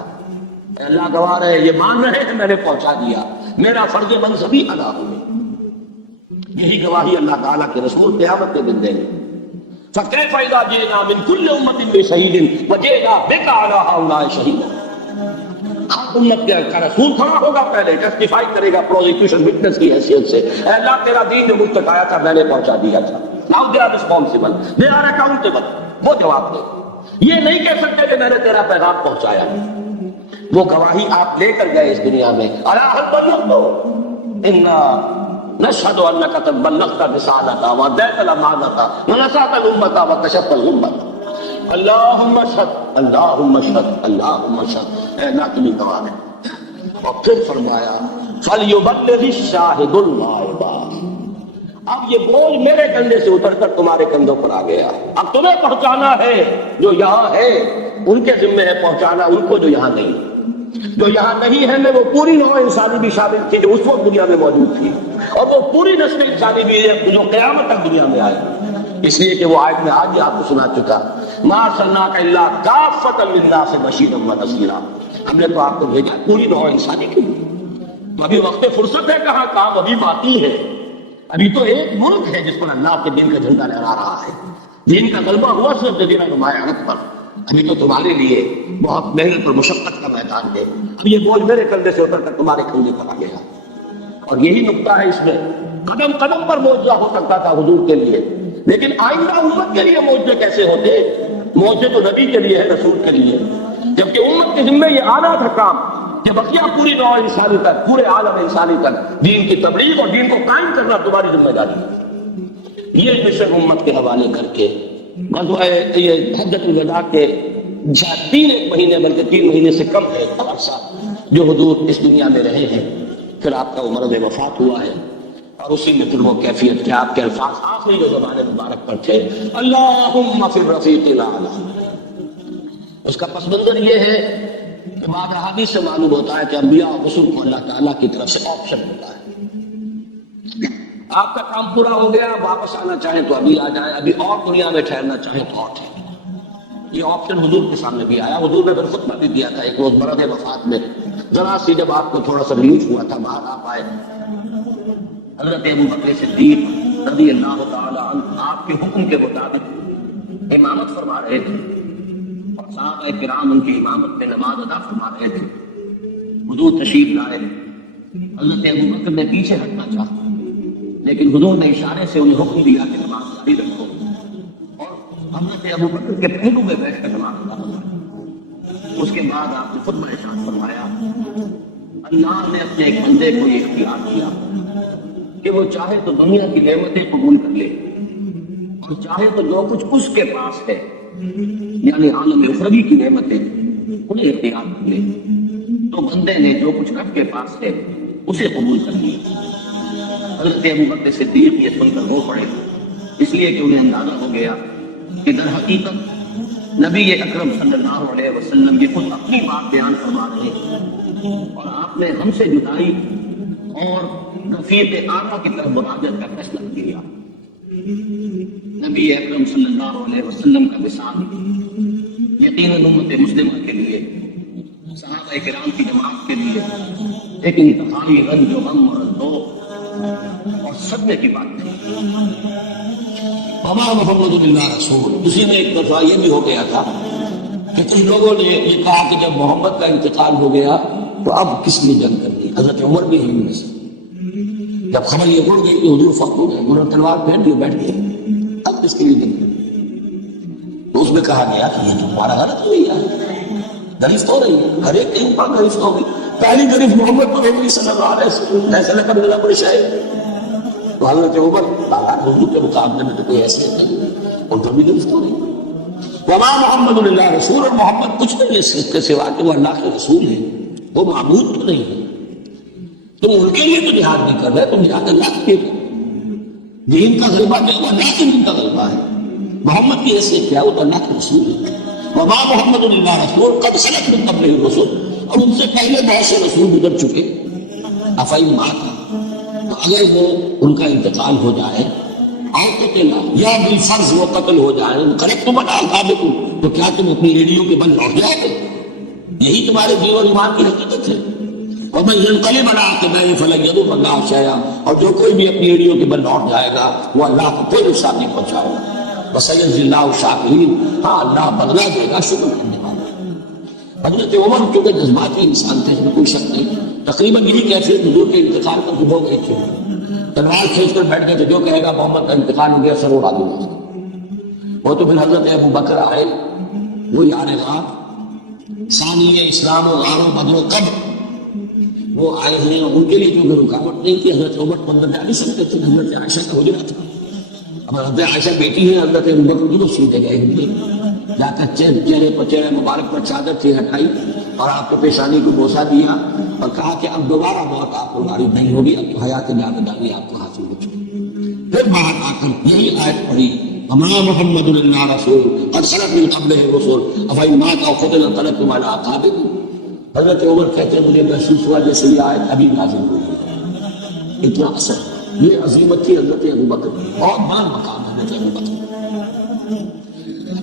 اے اللہ گواہ رہے، یہ مان رہے ہیں میں نے پہنچا دیا، میرا فرض منصبی ادا ہوئی۔ یہی گواہی اللہ تعالیٰ کے رسول قیامت کے دن دیں گے۔ فَكَيْفَ إِذَا جِئْنَا مِن كُلِّ أُمَّةٍ بِشَهِيدٍ وَجِئْنَا بِكَ عَلَىٰ هَٰؤُلَاءِ شَهِيدًا۔ ہر امت کا رسول کھڑا ہوگا، پہلے ٹیسٹیفائی کرے گا پروزیکیوشن وٹنس کی حیثیت سے، اے اللہ تیرا دین جو مجھ تک آیا تھا میں نے پہنچا دیا تھا۔ Now they are responsible, they are accountable۔ وہ جواب دے، یہ نہیں کہہ سکتے کہ میں نے تیرا پیغام پہنچایا۔ وہ گواہی آپ لے کر گئے اس دنیا میں۔ الا هل بلغت، انا نشهد انك قد بلغت الرسالة واديت الامانة ونصحت الامة وكشفت الغمة۔ اللهم اشهد، اللهم اشهد، اللهم اشهد، اے اللہ تم گواہ ہے۔ اور پھر فرمایا فليبلغ الشاهد الغائب۔ اب یہ بوجھ میرے کندھے سے اتر کر تمہارے کندھوں پر آ گیا، اب تمہیں پہنچانا ہے، جو یہاں ہے ان کے ذمہ ہے پہنچانا، ان کو جو یہاں نہیں۔ جو یہاں نہیں ہے میں وہ پوری نوع انسانی بھی شامل تھی جو اس وقت دنیا میں موجود تھی، اور وہ پوری نسل انسانی بھی ہے جو قیامت تک دنیا میں آئے۔ اس لیے کہ وہ آیت میں آج ہی آپ کو سنا چکا، ما ارسلناک الا کافۃ للناس بشیرا ونذیرا۔ ہم نے تو آپ کو بھیجا پوری نوع انسانی کی۔ تو ابھی وقت فرصت ہے، کہاں کام ابھی باقی ہے۔ ابھی تو ایک ملک ہے جس پر اللہ کے دین کا جھنڈا لہرا رہا ہے، دین کا غلبہ ہوا صرف جزیرہ نمایاں عرب پر۔ ابھی تو تمہارے لیے بہت محنت اور مشقت کا میدان ہے۔ اب یہ بوجھ میرے کندھے سے اتر کر تمہارے کندھے پر آ گیا، اور یہی نقطہ ہے اس میں۔ قدم قدم پر معجزہ ہو سکتا تھا حضور کے لیے، لیکن آئندہ امت کے لیے معجزے کیسے ہوتے؟ معجزے تو نبی کے لیے ہے، رسول کے لیے، جبکہ امت کے ذمہ یہ آنا تھا کام کہ بقیہ پوری نوع انسانی تک، پورے عالم انسانی تک دین کی تبلیغ اور دین کو قائم کرنا تمہاری ذمہ داری ہے۔ یہ مشن امت کے حوالے کر کے غزوہ یہ حجۃ الوداع کے 3 مہینے بلکہ 3 مہینے سے کم ہے عرصہ جو حضور اس دنیا میں رہے ہیں، پھر آپ کا مرض وفات ہوا ہے، اور اسی میں پھر وہ کیفیت کہ آپ کے الفاظ آخری جو زبان مبارک پر تھے، اللہم فی الرفیق الاعلی۔ اس کا پس منظر یہ ہے کہ بعض احادیث سے معلوم ہوتا ہے کہ انبیاء اور رسول کو اللہ تعالیٰ کی طرف سے آپشن ہوتا ہے، آپ کا کام پورا ہو گیا، واپس آنا چاہیں تو ابھی آ جائیں، ابھی اور دنیا میں ٹھہرنا چاہیں تو اور ٹھہریں۔ یہ آپشن حضور کے سامنے بھی آیا۔ حضور نے پھر خطبہ بھی دیا تھا ایک روز مرض وفات میں، ذرا سی جب آپ کو تھوڑا سا ریلیف ہوا تھا، باہر آپ آئے، حضرت ابو بکر صدیق رضی اللہ تعالی عنہ آپ کے حکم کے مطابق امامت فرما رہے تھے، اور صحابہ کرام ان کی امامت میں نماز ادا فرما رہے تھے۔ حضور تشریف لائے، حضرت ابو بکر نے پیچھے ہٹنا چاہا، لیکن حضور نے اشارے سے انہیں حکم دیا کہ نماز جاری رکھو، اور حضرت ابو بکر کے پہلو میں بیٹھ کر نماز ادا فرمائی۔ اس کے بعد آپ نے خطبہ ارشاد فرمایا اللہ نے اپنے ایک بندے کو یہ اختیار کیا کہ وہ چاہے تو دنیا کی نعمتیں قبول کر لے اور چاہے تو جو کچھ اس کے پاس ہے یعنی عالم اخروی کی نعمتیں انہیں اختیار کر لے. تو بندے نے جو کچھ رب کے پاس ہے اسے قبول کر لیا. حضرت ابو بکر صدیق یہ سن کر رو پڑے اس لیے کہ انہیں اندازہ ہو گیا کہ در حقیقت نبی اکرم صلی اللہ علیہ وسلم یہ خود اپنی بات بیان فرما رہے ہیں اور آپ نے ہم سے جدائی اور رفیق اعلیٰ کی طرف مراجعت کا فیصلہ کیا. نبی اکرم صلی اللہ علیہ وسلم کا وصال یقیناً امت مسلمہ کے لیے صحابہ کرام کی جماعت کے لیے ایک انتہائی رنج و غم اور اندوہ اور صدمے کی بات تھی. وما محمد الا رسول. اسی میں ایک دفعہ یہ بھی ہو گیا تھا کہ کچھ لوگوں نے یہ کہا کہ جب محمد کا انتقال ہو گیا تو اب کس لیے جنگ کرنی. حضرت عمر بھی ان میں سے جب خبر یہ اڑ گئی کہ حضور فخر ہو گئے انہوں نے تلوار پھینک لی بیٹھ گئے اب کس کے لیے جنگ کرنی. تو اس میں کہا گیا کہ یہ تمہارا غلط ہوئی ہے گرفت ہو رہی ہے ہر ایک کہیں پر گرفت ہو گئی. پہلی گرفت محمد پر ہو گئی صلی اللہ علیہ وسلم ایسا لقب ملا بڑے شاید تو حضرت عمر حضور کے مقابلے میں تو کوئی حیثیت نہیں ان پر بھی گرفت ہو رہی. وما محمد الا رسول. اور محمد کچھ نہیں ہے اس کے سوا کہ وہ اللہ کے رسول ہے وہ معبود تو نہیں ہے. تم ان کے لیے تو جہاد نہیں کر رہے تم جہاد اللہ کے لیے. دین کا غلبہ جو وہ اللہ کے دین کا غلبہ ہے. محمد کی حیثیت کیا وہ تو اللہ کے رسول ہے. وما محمد الا رسول قد خلت من قبلہ الرسل. اور ان سے پہلے بہت سے رسول گزر چکے. افئن مات تو اگر وہ ان کا انتقال ہو جائے اور قتل یا بالفرض وہ قتل ہو جائے قلبتم علی اعقابکم تو کیا تم اپنی ایڑیوں کے بل لوٹ جاؤ گے. یہی تمہارے دین اور ایمان کی حقیقت ہے. ومن ينقلب على عقبيه فلن يضر الله شيئا. اور جو کوئی بھی اپنی ایڑیوں کے بل لوٹ جائے گا وہ اللہ کو کوئی نقصان نہیں پہنچائے گا. وسيجزي الله الشاكرين. ہاں اللہ بدلہ دے گا شکر کرنے والے. حضرت عمر کیونکہ جذباتی انسان تھے اس میں کوئی شک نہیں. تقریباً یہی کیفیت حضور کے انتقال پر ہو گئی تھی. تلوار کھینچ کر بیٹھ گئے تھے جو کہے گا محمد کا انتقال ہو گیا سر اڑا دوں گا. وہ تو پھر حضرت ابو بکر آئے وہ یار غار ثانی اسلام و غار و بدر و قبر وہ آئے ہیں اور ان کے لیے کیونکہ رکاوٹ نہیں تھی. حضرت عمر کو اندر جا نہیں سکتے تھے. حضرت عائشہ کا حجرہ تھا. اب حضرت عائشہ بیٹی ہیں حضرت ابو بکر کی وہ سیدھے گئے ہیں جا کر چہرے پر چہرے مبارک پر چادر تھی ہٹائی اور آپ کو پیشانی کو بوسہ دیا اور کہا کہ اب دوبارہ موت آپ کو وارد نہیں ہوگی اب تو حیات جاویدانی آپ کو حاصل ہو چکی. پھر باہر آ کر یہی آیت پڑھی وما محمد الا رسول قد خلت من قبلہ الرسل افئن مات او قتل انقلبتم علی اعقابکم. حضرت عمر کہتے ہیں مجھے محسوس ہوا جیسے یہ آیت ابھی نازل ہوئی ہے. اتنا اثر یہ عظیمت تھی حضرت ابو بکر بہت بڑا مقام ہے حضرت ابو بکر.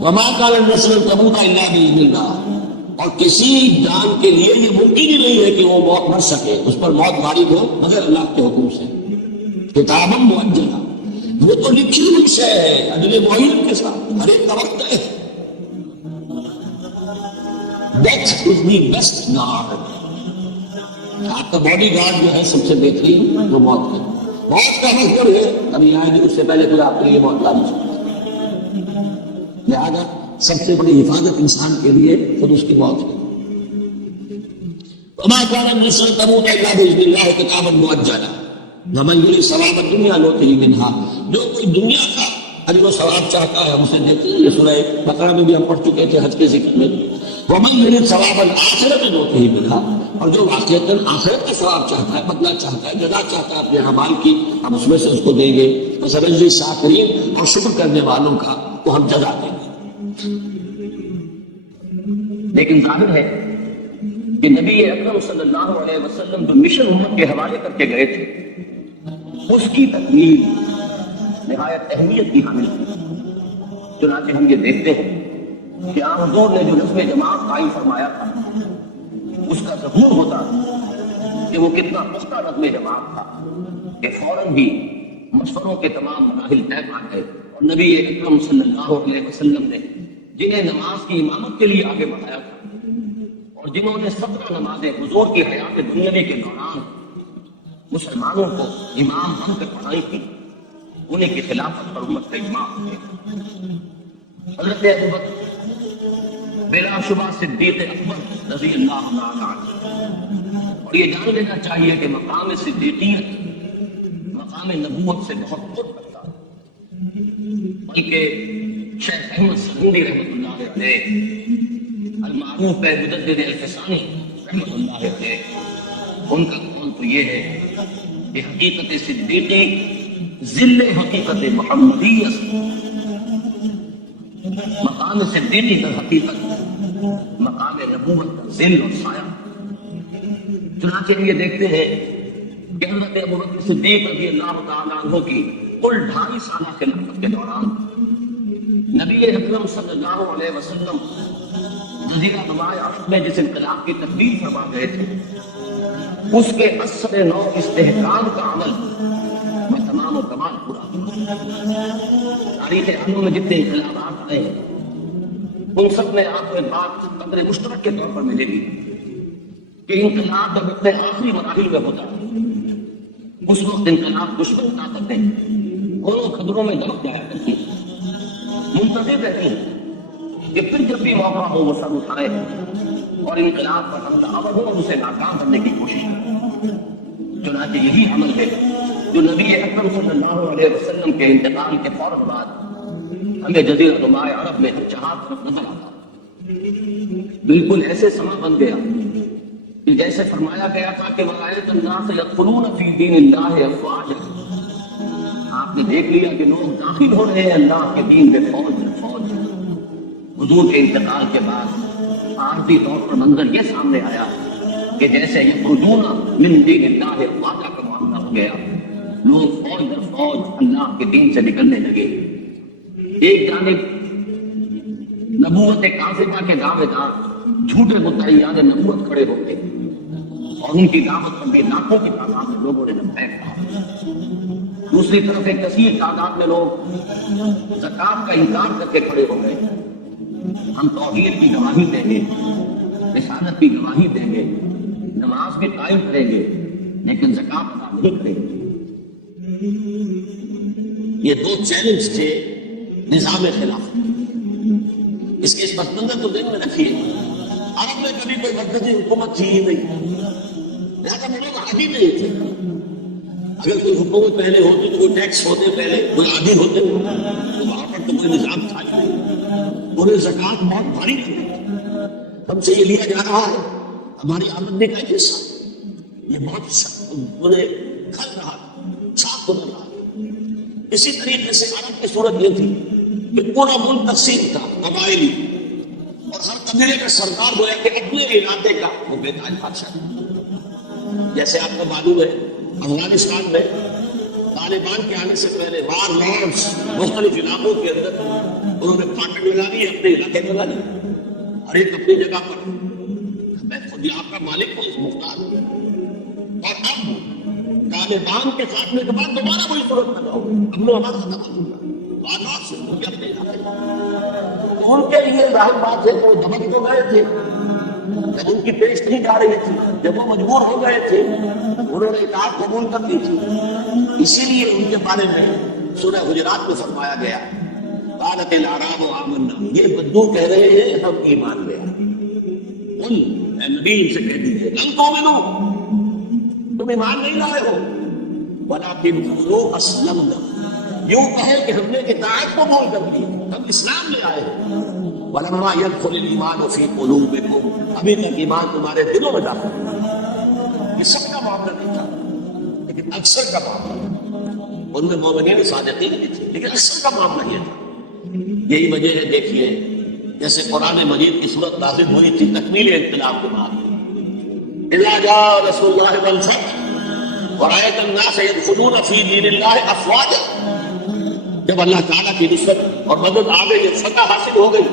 وما كان الرسول تموت الا باذن اللہ. اور کسی جان کے لیے یہ ممکن ہی نہیں ہے کہ وہ موت مر سکے اس پر موت وارد ہو مگر اللہ کے حکم سے. کتابا مؤجلہ وہ تو لکھی ہوئی شے ہے اجل معین کے ساتھ ہر ایک کا وقت ہے. Death is the best guard. آپ کا باڈی گارڈ جو ہے سب سے بہترین وہ موت ہے. موت کا وقت ہے ابھی آئے گی اس سے پہلے کوئی آپ کے لیے موت لا نہیں سکتا. لہذا سب سے بڑی حفاظت انسان کے لیے خود اس کی موت ہے. وما كان الرسل تموت الا باذن الله كتابا مؤجلا ومن يريد ثواب الدنيا نؤته منها. جو کوئی دنیا کا اجر و ثواب چاہتا ہے ہم اسے دیتے ہیں. یہ سورہ بقرہ میں بھی ہم پڑھ چکے تھے حج کے ذکر میں. ومن يريد ثواب الاخرة نؤته منها. اور جو واقعتاً آخرت کا ثواب چاہتا ہے بدلہ چاہتا ہے جزا چاہتا ہے اپنے اعمال کی ہم اس میں سے اس کو دیں گے. وسنجزي الشاکرین. اور شکر کرنے والوں کا وہ ہم جزا دیں گے. لیکن ظاہر ہے کہ نبی اکرم صلی اللہ علیہ وسلم جو مشن امت کے حوالے کر کے گئے تھے اس کی تکمیل نہایت اہمیت کی حامل تھی. چنانچہ ہم یہ دیکھتے ہیں کہ آن حضور نے جو نظم جماعت قائم فرمایا تھا اس کا ظہور ہوتا کہ وہ کتنا پختہ نظم جماعت تھا کہ فوراً ہی مشوروں کے تمام مراحل طے پا گئے. اور نبی اکرم صلی اللہ علیہ وسلم نے جنہیں نماز کی امامت کے لیے آگے بڑھایا تھا اور جنہوں نے 17 نمازیں حضور کی حیات دنیاوی کے دوران مسلمانوں کو امام بن کر پڑھائی تھی انہیں کی خلافت پر امت کا اجماع ہو گیا. حضرت ابو بکر بلا شبہ صدیق اکبر رضی اللہ تعالی عنہ. اور یہ جان لینا چاہیے کہ مقام صدیقیت مقام نبوت سے بہت قرب رکھتا ہے. بلکہ شیخ احمد سندھی رحمۃ اللہ علیہ، المعروف مجدد الفسانی رحمۃ اللہ علیہ، ان کا قول تو یہ ہے کہ حقیقت صدیقی ذل حقیقت محمدیہ سے، مقام صدیقی در حقیقت مقام نبوت کا ذل اور سایہ. چنانچہ ہم یہ دیکھتے ہیں کہ حضرت ابوبکر صدیق رضی اللہ تعالیٰ عنہ کی کل 2.5 سالہ خلافت کے دوران نبی اکرم صلی اللہ علیہ وسلم جزیرہ نماء عرب میں جس انقلاب کی تکمیل فرما گئے تھے، اس کے اثر نو استحکام کا عمل میں تمام و کمال پورا ہوا. تاریخ عالم میں جتنے انقلابات آئے ہیں ان سب میں آپ کو ایک بات قدر مشترک کے طور پر ملے گی کہ انقلاب جب اپنے آخری مراحل میں ہوتا ہے اس وقت انقلاب دشمن طاقتیں گولوں خدروں میں دبک جایا کرتی ہیں، منتظر رہتی ہیں کہ پھر جب بھی موقع ہو وہ سر اٹھائے اور انقلاب پر حملہ آور ہو اور اسے ناکام کرنے کی کوشش کرے. چنانچہ یہی عمل ہے جو نبی اکرم صلی اللہ علیہ وسلم کے انتقال کے فوراً بعد ہمیں جزیرہ نماء عرب میں چہار طرف نظر آتا. بالکل ایسے سما بن گیا کہ جیسے فرمایا گیا تھا کہ وَرَأَيْتَ النَّاسَ يَدْخُلُونَ فِي دِينِ اللَّهِ أَفْوَاجًا. آپ نے دیکھ لیا کہ لوگ داخل ہو رہے ہیں اللہ کے دین میں فوج در فوج. حضور کے انتقال کے بعد عارضی طور پر منظر یہ سامنے آیا کہ جیسے یخرجون من دین اللہ افواجا کا معاملہ ہو گیا. لوگ فوج در فوج اللہ کے دین سے نکلنے لگے. ایک جانب نبوت کاذبہ کے دعوے دار جھوٹے مدعیان نبوت کھڑے ہو گئے اور ان کی دعوت پر بھی لاکھوں کی تعداد میں لوگوں نے لبیک کہا. دوسری طرف ایک کثیر تعداد میں لوگ زکات کا انکار کر کے کھڑے ہو گئے. ہم توحید کی گواہی دیں گے، رسالت کی گواہی دیں گے، نماز بھی قائم کریں گے، لیکن زکات ادا نہیں کریں گے. یہ 2 چیلنج تھے نظام خلافت. اس کے اس پس منظر کو ذہن میں رکھیے. عرب میں کبھی کوئی مرکزی حکومت تھی ہی نہیں، لہٰذا وہ لوگ عادی نہیں تھے. اگر کوئی حکومت پہلے ہوتی تو کوئی ٹیکس ہوتے، پہلے کوئی عادی ہوتے، تو وہاں پر تو کوئی نظام تھا ہی نہیں. انہیں زکات بہت بھاری لگتی. ہم سے یہ لیا جا رہا ہے، ہماری آمدنی کا ایک حصہ، یہ بہت انہیں کھل رہا ہے، صاف ہو رہا ہے. اسی طریقے سے عرب کی صورت یہ تھی کہ پورا ملک تقسیم تھا قبائلی، اور ہر قبیلے کا سردار گویا کہ اپنے علاقے کا وہ بے تاج بادشاہ. جیسے آپ کو معلوم ہے افغانستان میں طالبان کے آنے سے پہلے وار لارڈز مختلف علاقوں کے اندر انہوں نے پاٹک لگا لی، اپنے علاقے میں لگا لی، ہر ایک اپنی جگہ پر. میں خود آپ کا مالک ہوں، اس مختار ہوں. اور اب طالبان کے خاتمے کے بعد دوبارہ وہی صورت پیدا ہو، ہم لوگ ہمارا ختم ہو چکا. تو ان کے لیے ظاہر بات ہے کہ وہ دمک تو گئے تھے جب ان کی پیش نہیں جا رہی تھی، جب وہ مجبور ہو گئے تھے انہوں نے اطاعت قبول کر لی تھی. اسی لیے ان کے بارے میں سورہ حجرات میں فرمایا گیا قالت الاعراب آمنا، یہ بدو کہہ رہے ہیں ہم ایمان لے آئے. اے نبی ان سے کہہ دیجیے لن تؤمنوا، تم ایمان نہیں لائے ہو، ولکن قولوا اسلمنا، یوں کہے کہ ہم نے اطاعت قبول کر لی، ہم اسلام لے آئے ہیں. ولما يدخل الايمان في قلوبكم، ابھی تک ایمان تمہارے دلوں میں داخل نہیں. یہ سب کا معاملہ نہیں تھا لیکن اکثر کا معاملہ تھا. ان میں مومنین صادقین بھی تھے لیکن اکثر کا معاملہ یہ تھا. یہی وجہ ہے دیکھیے جیسے قرآن مجید کی صورت نازل ہوئی تھی تکمیل انقلاب کے بعد، اذا جاء رسول الله والفتح ورأيت الناس يدخلون في دين الله افواجا. جب اللہ تعالیٰ کی نصرت اور مدد آ گئی، فتح حاصل ہو گئی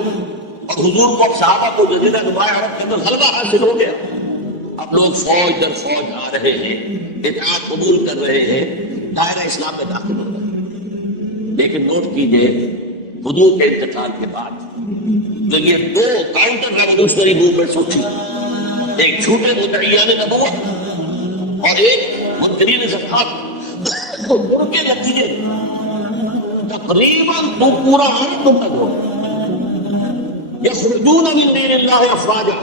اور حضور کو صحابہ کو جزیرہ نماء عرب کے اندر غلبہ حاصل ہو گیا، اب لوگ فوج در فوج آ رہے ہیں، اطاعت قبول کر رہے ہیں، دائرہ اسلام میں داخل ہو رہے ہیں. لیکن نوٹ کیجئے حضور کے انتقال کے بعد جو یہ 2 کاؤنٹر ریولوشنری موومنٹس اٹھی، ایک جھوٹے مدعیان نبوت اور ایک منکرین زکات، ان کے نتیجے تقریباً تو پورا ہم تم تک ہو. یخرجون من دین اللہ افواجا،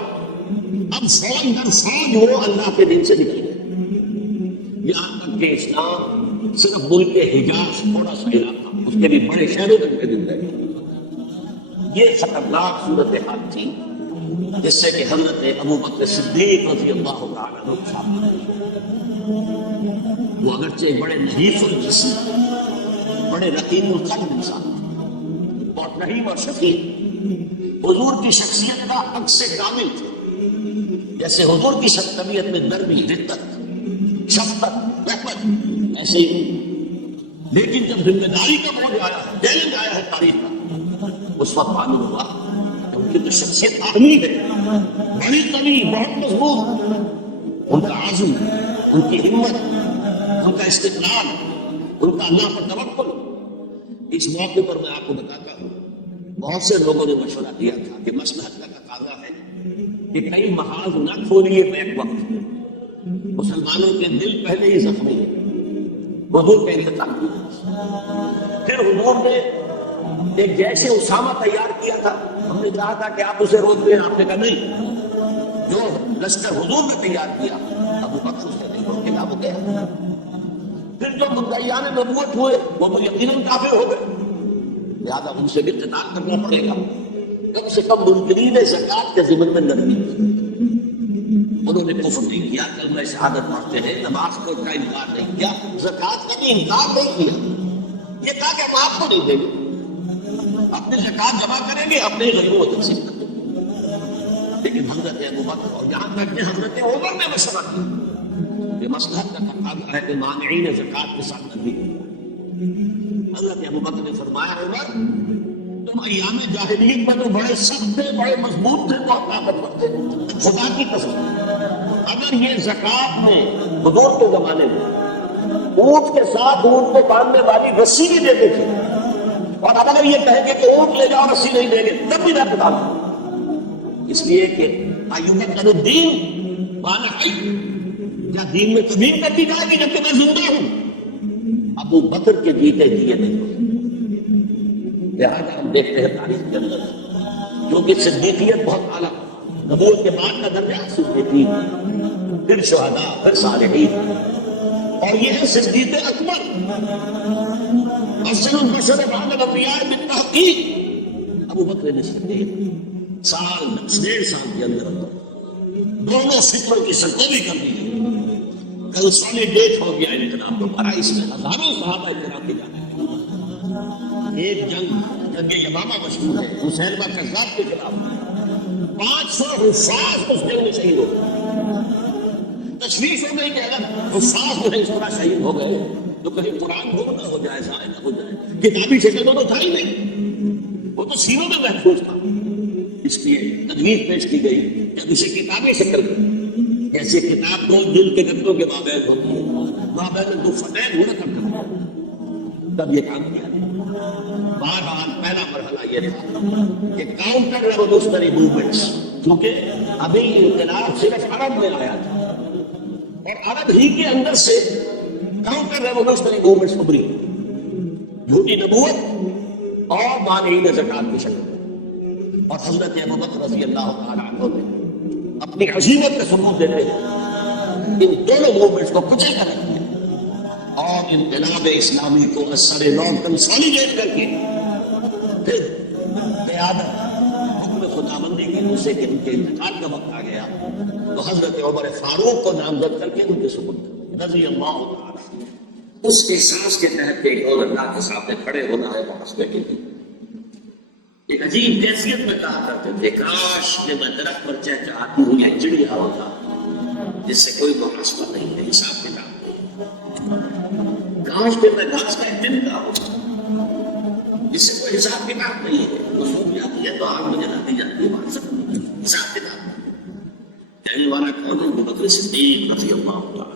اب فوج در فوج وہ اللہ کے دین سے نکل گئے، یہاں تک کہ اسلام صرف ملک حجاز تھوڑا سا علاقہ، اس کے بھی بڑے شہروں تک میں دل رہے۔ یہ خطرناک صورتحال تھی جس سے کہ حضرت ابو بکر صدیق رضی اللہ تعالیٰ عنہ سامنے، وہ اگرچہ بڑے نحیف الجسم، بڑے رقیق القلب انسان، بہت رحیم اور شفیق، حضور کی شخصیت کا عکس کامل تھے، جیسے حضور کی طبیعت میں نرمی، رقت، شفقت، رحمت، ایسے ہی ہوں۔ لیکن جب ذمہ داری کا بوجھ آیا ہے، چیلنج آیا ہے تاریخ کا، اس وقت معلوم ہوا کہ ان کی تو شخصیت عالمی ہے، بڑی قوی، بہت مضبوط، ان کا عزم، ان کی ہمت، ان کا استقلال، ان کا اللہ پر توکل۔ اس موقع پر میں آپ کو بتاتا ہوں، بہت سے لوگوں نے مشورہ دیا تھا کہ مصلحت کا تقاضا ہے کہ کئی محاذ نہ کھولیے بیک وقت، مسلمانوں کے دل پہلے ہی زخمی ہے، حضور کے لیے تاکید۔ پھر حضور نے ایک جیسے اسامہ تیار کیا تھا، ہم نے کہا تھا کہ آپ اسے روک دیں، آپ نے کہا نہیں، جو لشکر حضور نے تیار کیا ابو بکر اس نے روک کے کام کیا۔ پھر جو مدعیان نبوت ہوئے وہ تو یقیناً کافر ہو گئے، لہٰذا ان سے بھی قتال کرنا پڑے گا۔ کم سے کم منکرین زکوٰۃ کے ضمن میں نرمی، انہوں نے کفر نہیں کیا، کلمہ شہادت پڑھتے ہیں، نماز کا انکار نہیں کیا، زکوٰۃ کا بھی انکار نہیں کیا، یہ کہا کہ ہم آپ کو نہیں دیں گے، اپنے زکوٰۃ جمع کریں گے، اپنے غریبوں کو تقسیم کریں گے۔ لیکن حضرت ابو بکر اور یہاں تک کہ حضرت عمر نے مشورہ کیا کہ مصلحت کا تقاضا ہے کہ مانعین زکوٰۃ کے ساتھ نرمی۔ حضرت ابو بکر نے فرمایا عمر تم ایام جاہلیت میں تو بڑے سخت تھے، بڑے مضبوط تھے، بہت طاقتور تھے، خدا کی قسم اگر یہ زکوٰۃ میں حضور کے زمانے میں اونٹ کے ساتھ اونٹ کو باندھنے والی رسی بھی دیتے تھے، اور اب اگر یہ کہیں گے کہ اونٹ لے جاؤ رسی نہیں دیں گے تب بھی میں بتا دوں، اس لیے کہ ایوب الدین مانا حی، کیا دین میں تبدیل کر دی جائے گی جب کہ میں زندہ ہوں؟ ابو بکر کے جیتے جیے نہیں۔ لہٰذا ہم دیکھتے ہیں تاریخ کے اندر کیونکہ صدیقیت بہت اعلیٰ، نبوت کے بعد کا درجہ صدیقیت، پھر شہداء، پھر صالحین، اور یہ ہے صدیق اکبر، افضل البشر بعد الانبیاء بالتحقیق۔ ابو بکر صدیق سال 1.5 سال کے اندر دونوں فکروں کی سرکوبی کر دی ہے۔ کنسالیڈیٹ ہو گیا انقلاب دوبارہ، اس میں ہزاروں صحابہ کرام کے جانے ہیں۔ ایک جنگ یمامہ مشہور ہے، مسیلمہ کذاب کے خلاف 500 حفاظ اس جنگ میں شہید ہو گئے۔ تشویش ہو گئی کہ اگر حفاظ جو ہے اس طرح شہید ہو گئے تو کہیں قرآن گم نہ ہو جائے، ضائع نہ ہو جائے، کتابی شکل تو تھا ہی نہیں، وہ تو سینوں میں محفوظ تھا۔ اس لیے تجویز پیش کی گئی کہ اسے کتابی شکل جیسے کتاب 2 جلد کے گدوں کے مابین ہوتی ہے، مابین 2 فتح ہوا کرتا ہے، تب یہ کام کیا۔ بہرحال پہلا مرحلہ یہ تھا کہ کاؤنٹر ریولوشنری موومنٹس، کیونکہ ابھی انقلاب صرف عرب میں آیا تھا اور عرب ہی کے اندر سے کاؤنٹر ریولوشنری موومنٹس ابھری، جھوٹی نبوت اور مانعین زکوٰۃ کی شکل، اور حضرت ابو بکر رضی اللہ تعالیٰ عنہ نے اپنی عظیمت کا ثبوت دیتے ہیں ان دونوں موومنٹس کو کچل کر رکھ دیا اور انقلاب اسلامی کو اثر نو کنسالیڈیٹ کر کے پھر قیادت حکم خداوندی کی اسے کہ ان کے انتقال کا وقت آ گیا تو حضرت عمر فاروق کو نامزد کر کے ان کے سپرد رضی اللہ تعالیٰ۔ اس احساس کے تحت ایک اور اللہ کے سامنے کھڑے ہونا ہے محاسبے کے لیے، ایک عجیب کیفیت میں کہا کرتے تھے کاش کہ میں درخت پر چہچہاتی ہوں یا چڑیا ہوتا جس سے کوئی محاسبہ نہیں ہے، حساب کتاب نہیں، کاش کہ میں گھاس کا ایک تنکا ہوں جس سے کوئی حساب کتاب نہیں ہے، وہ سوکھ جاتی ہے تو آگ میں جلاتی جاتی ہے، حساب کتاب کہنے والا کون ہے؟ ابو بکر صدیق رضی اللہ عنہ۔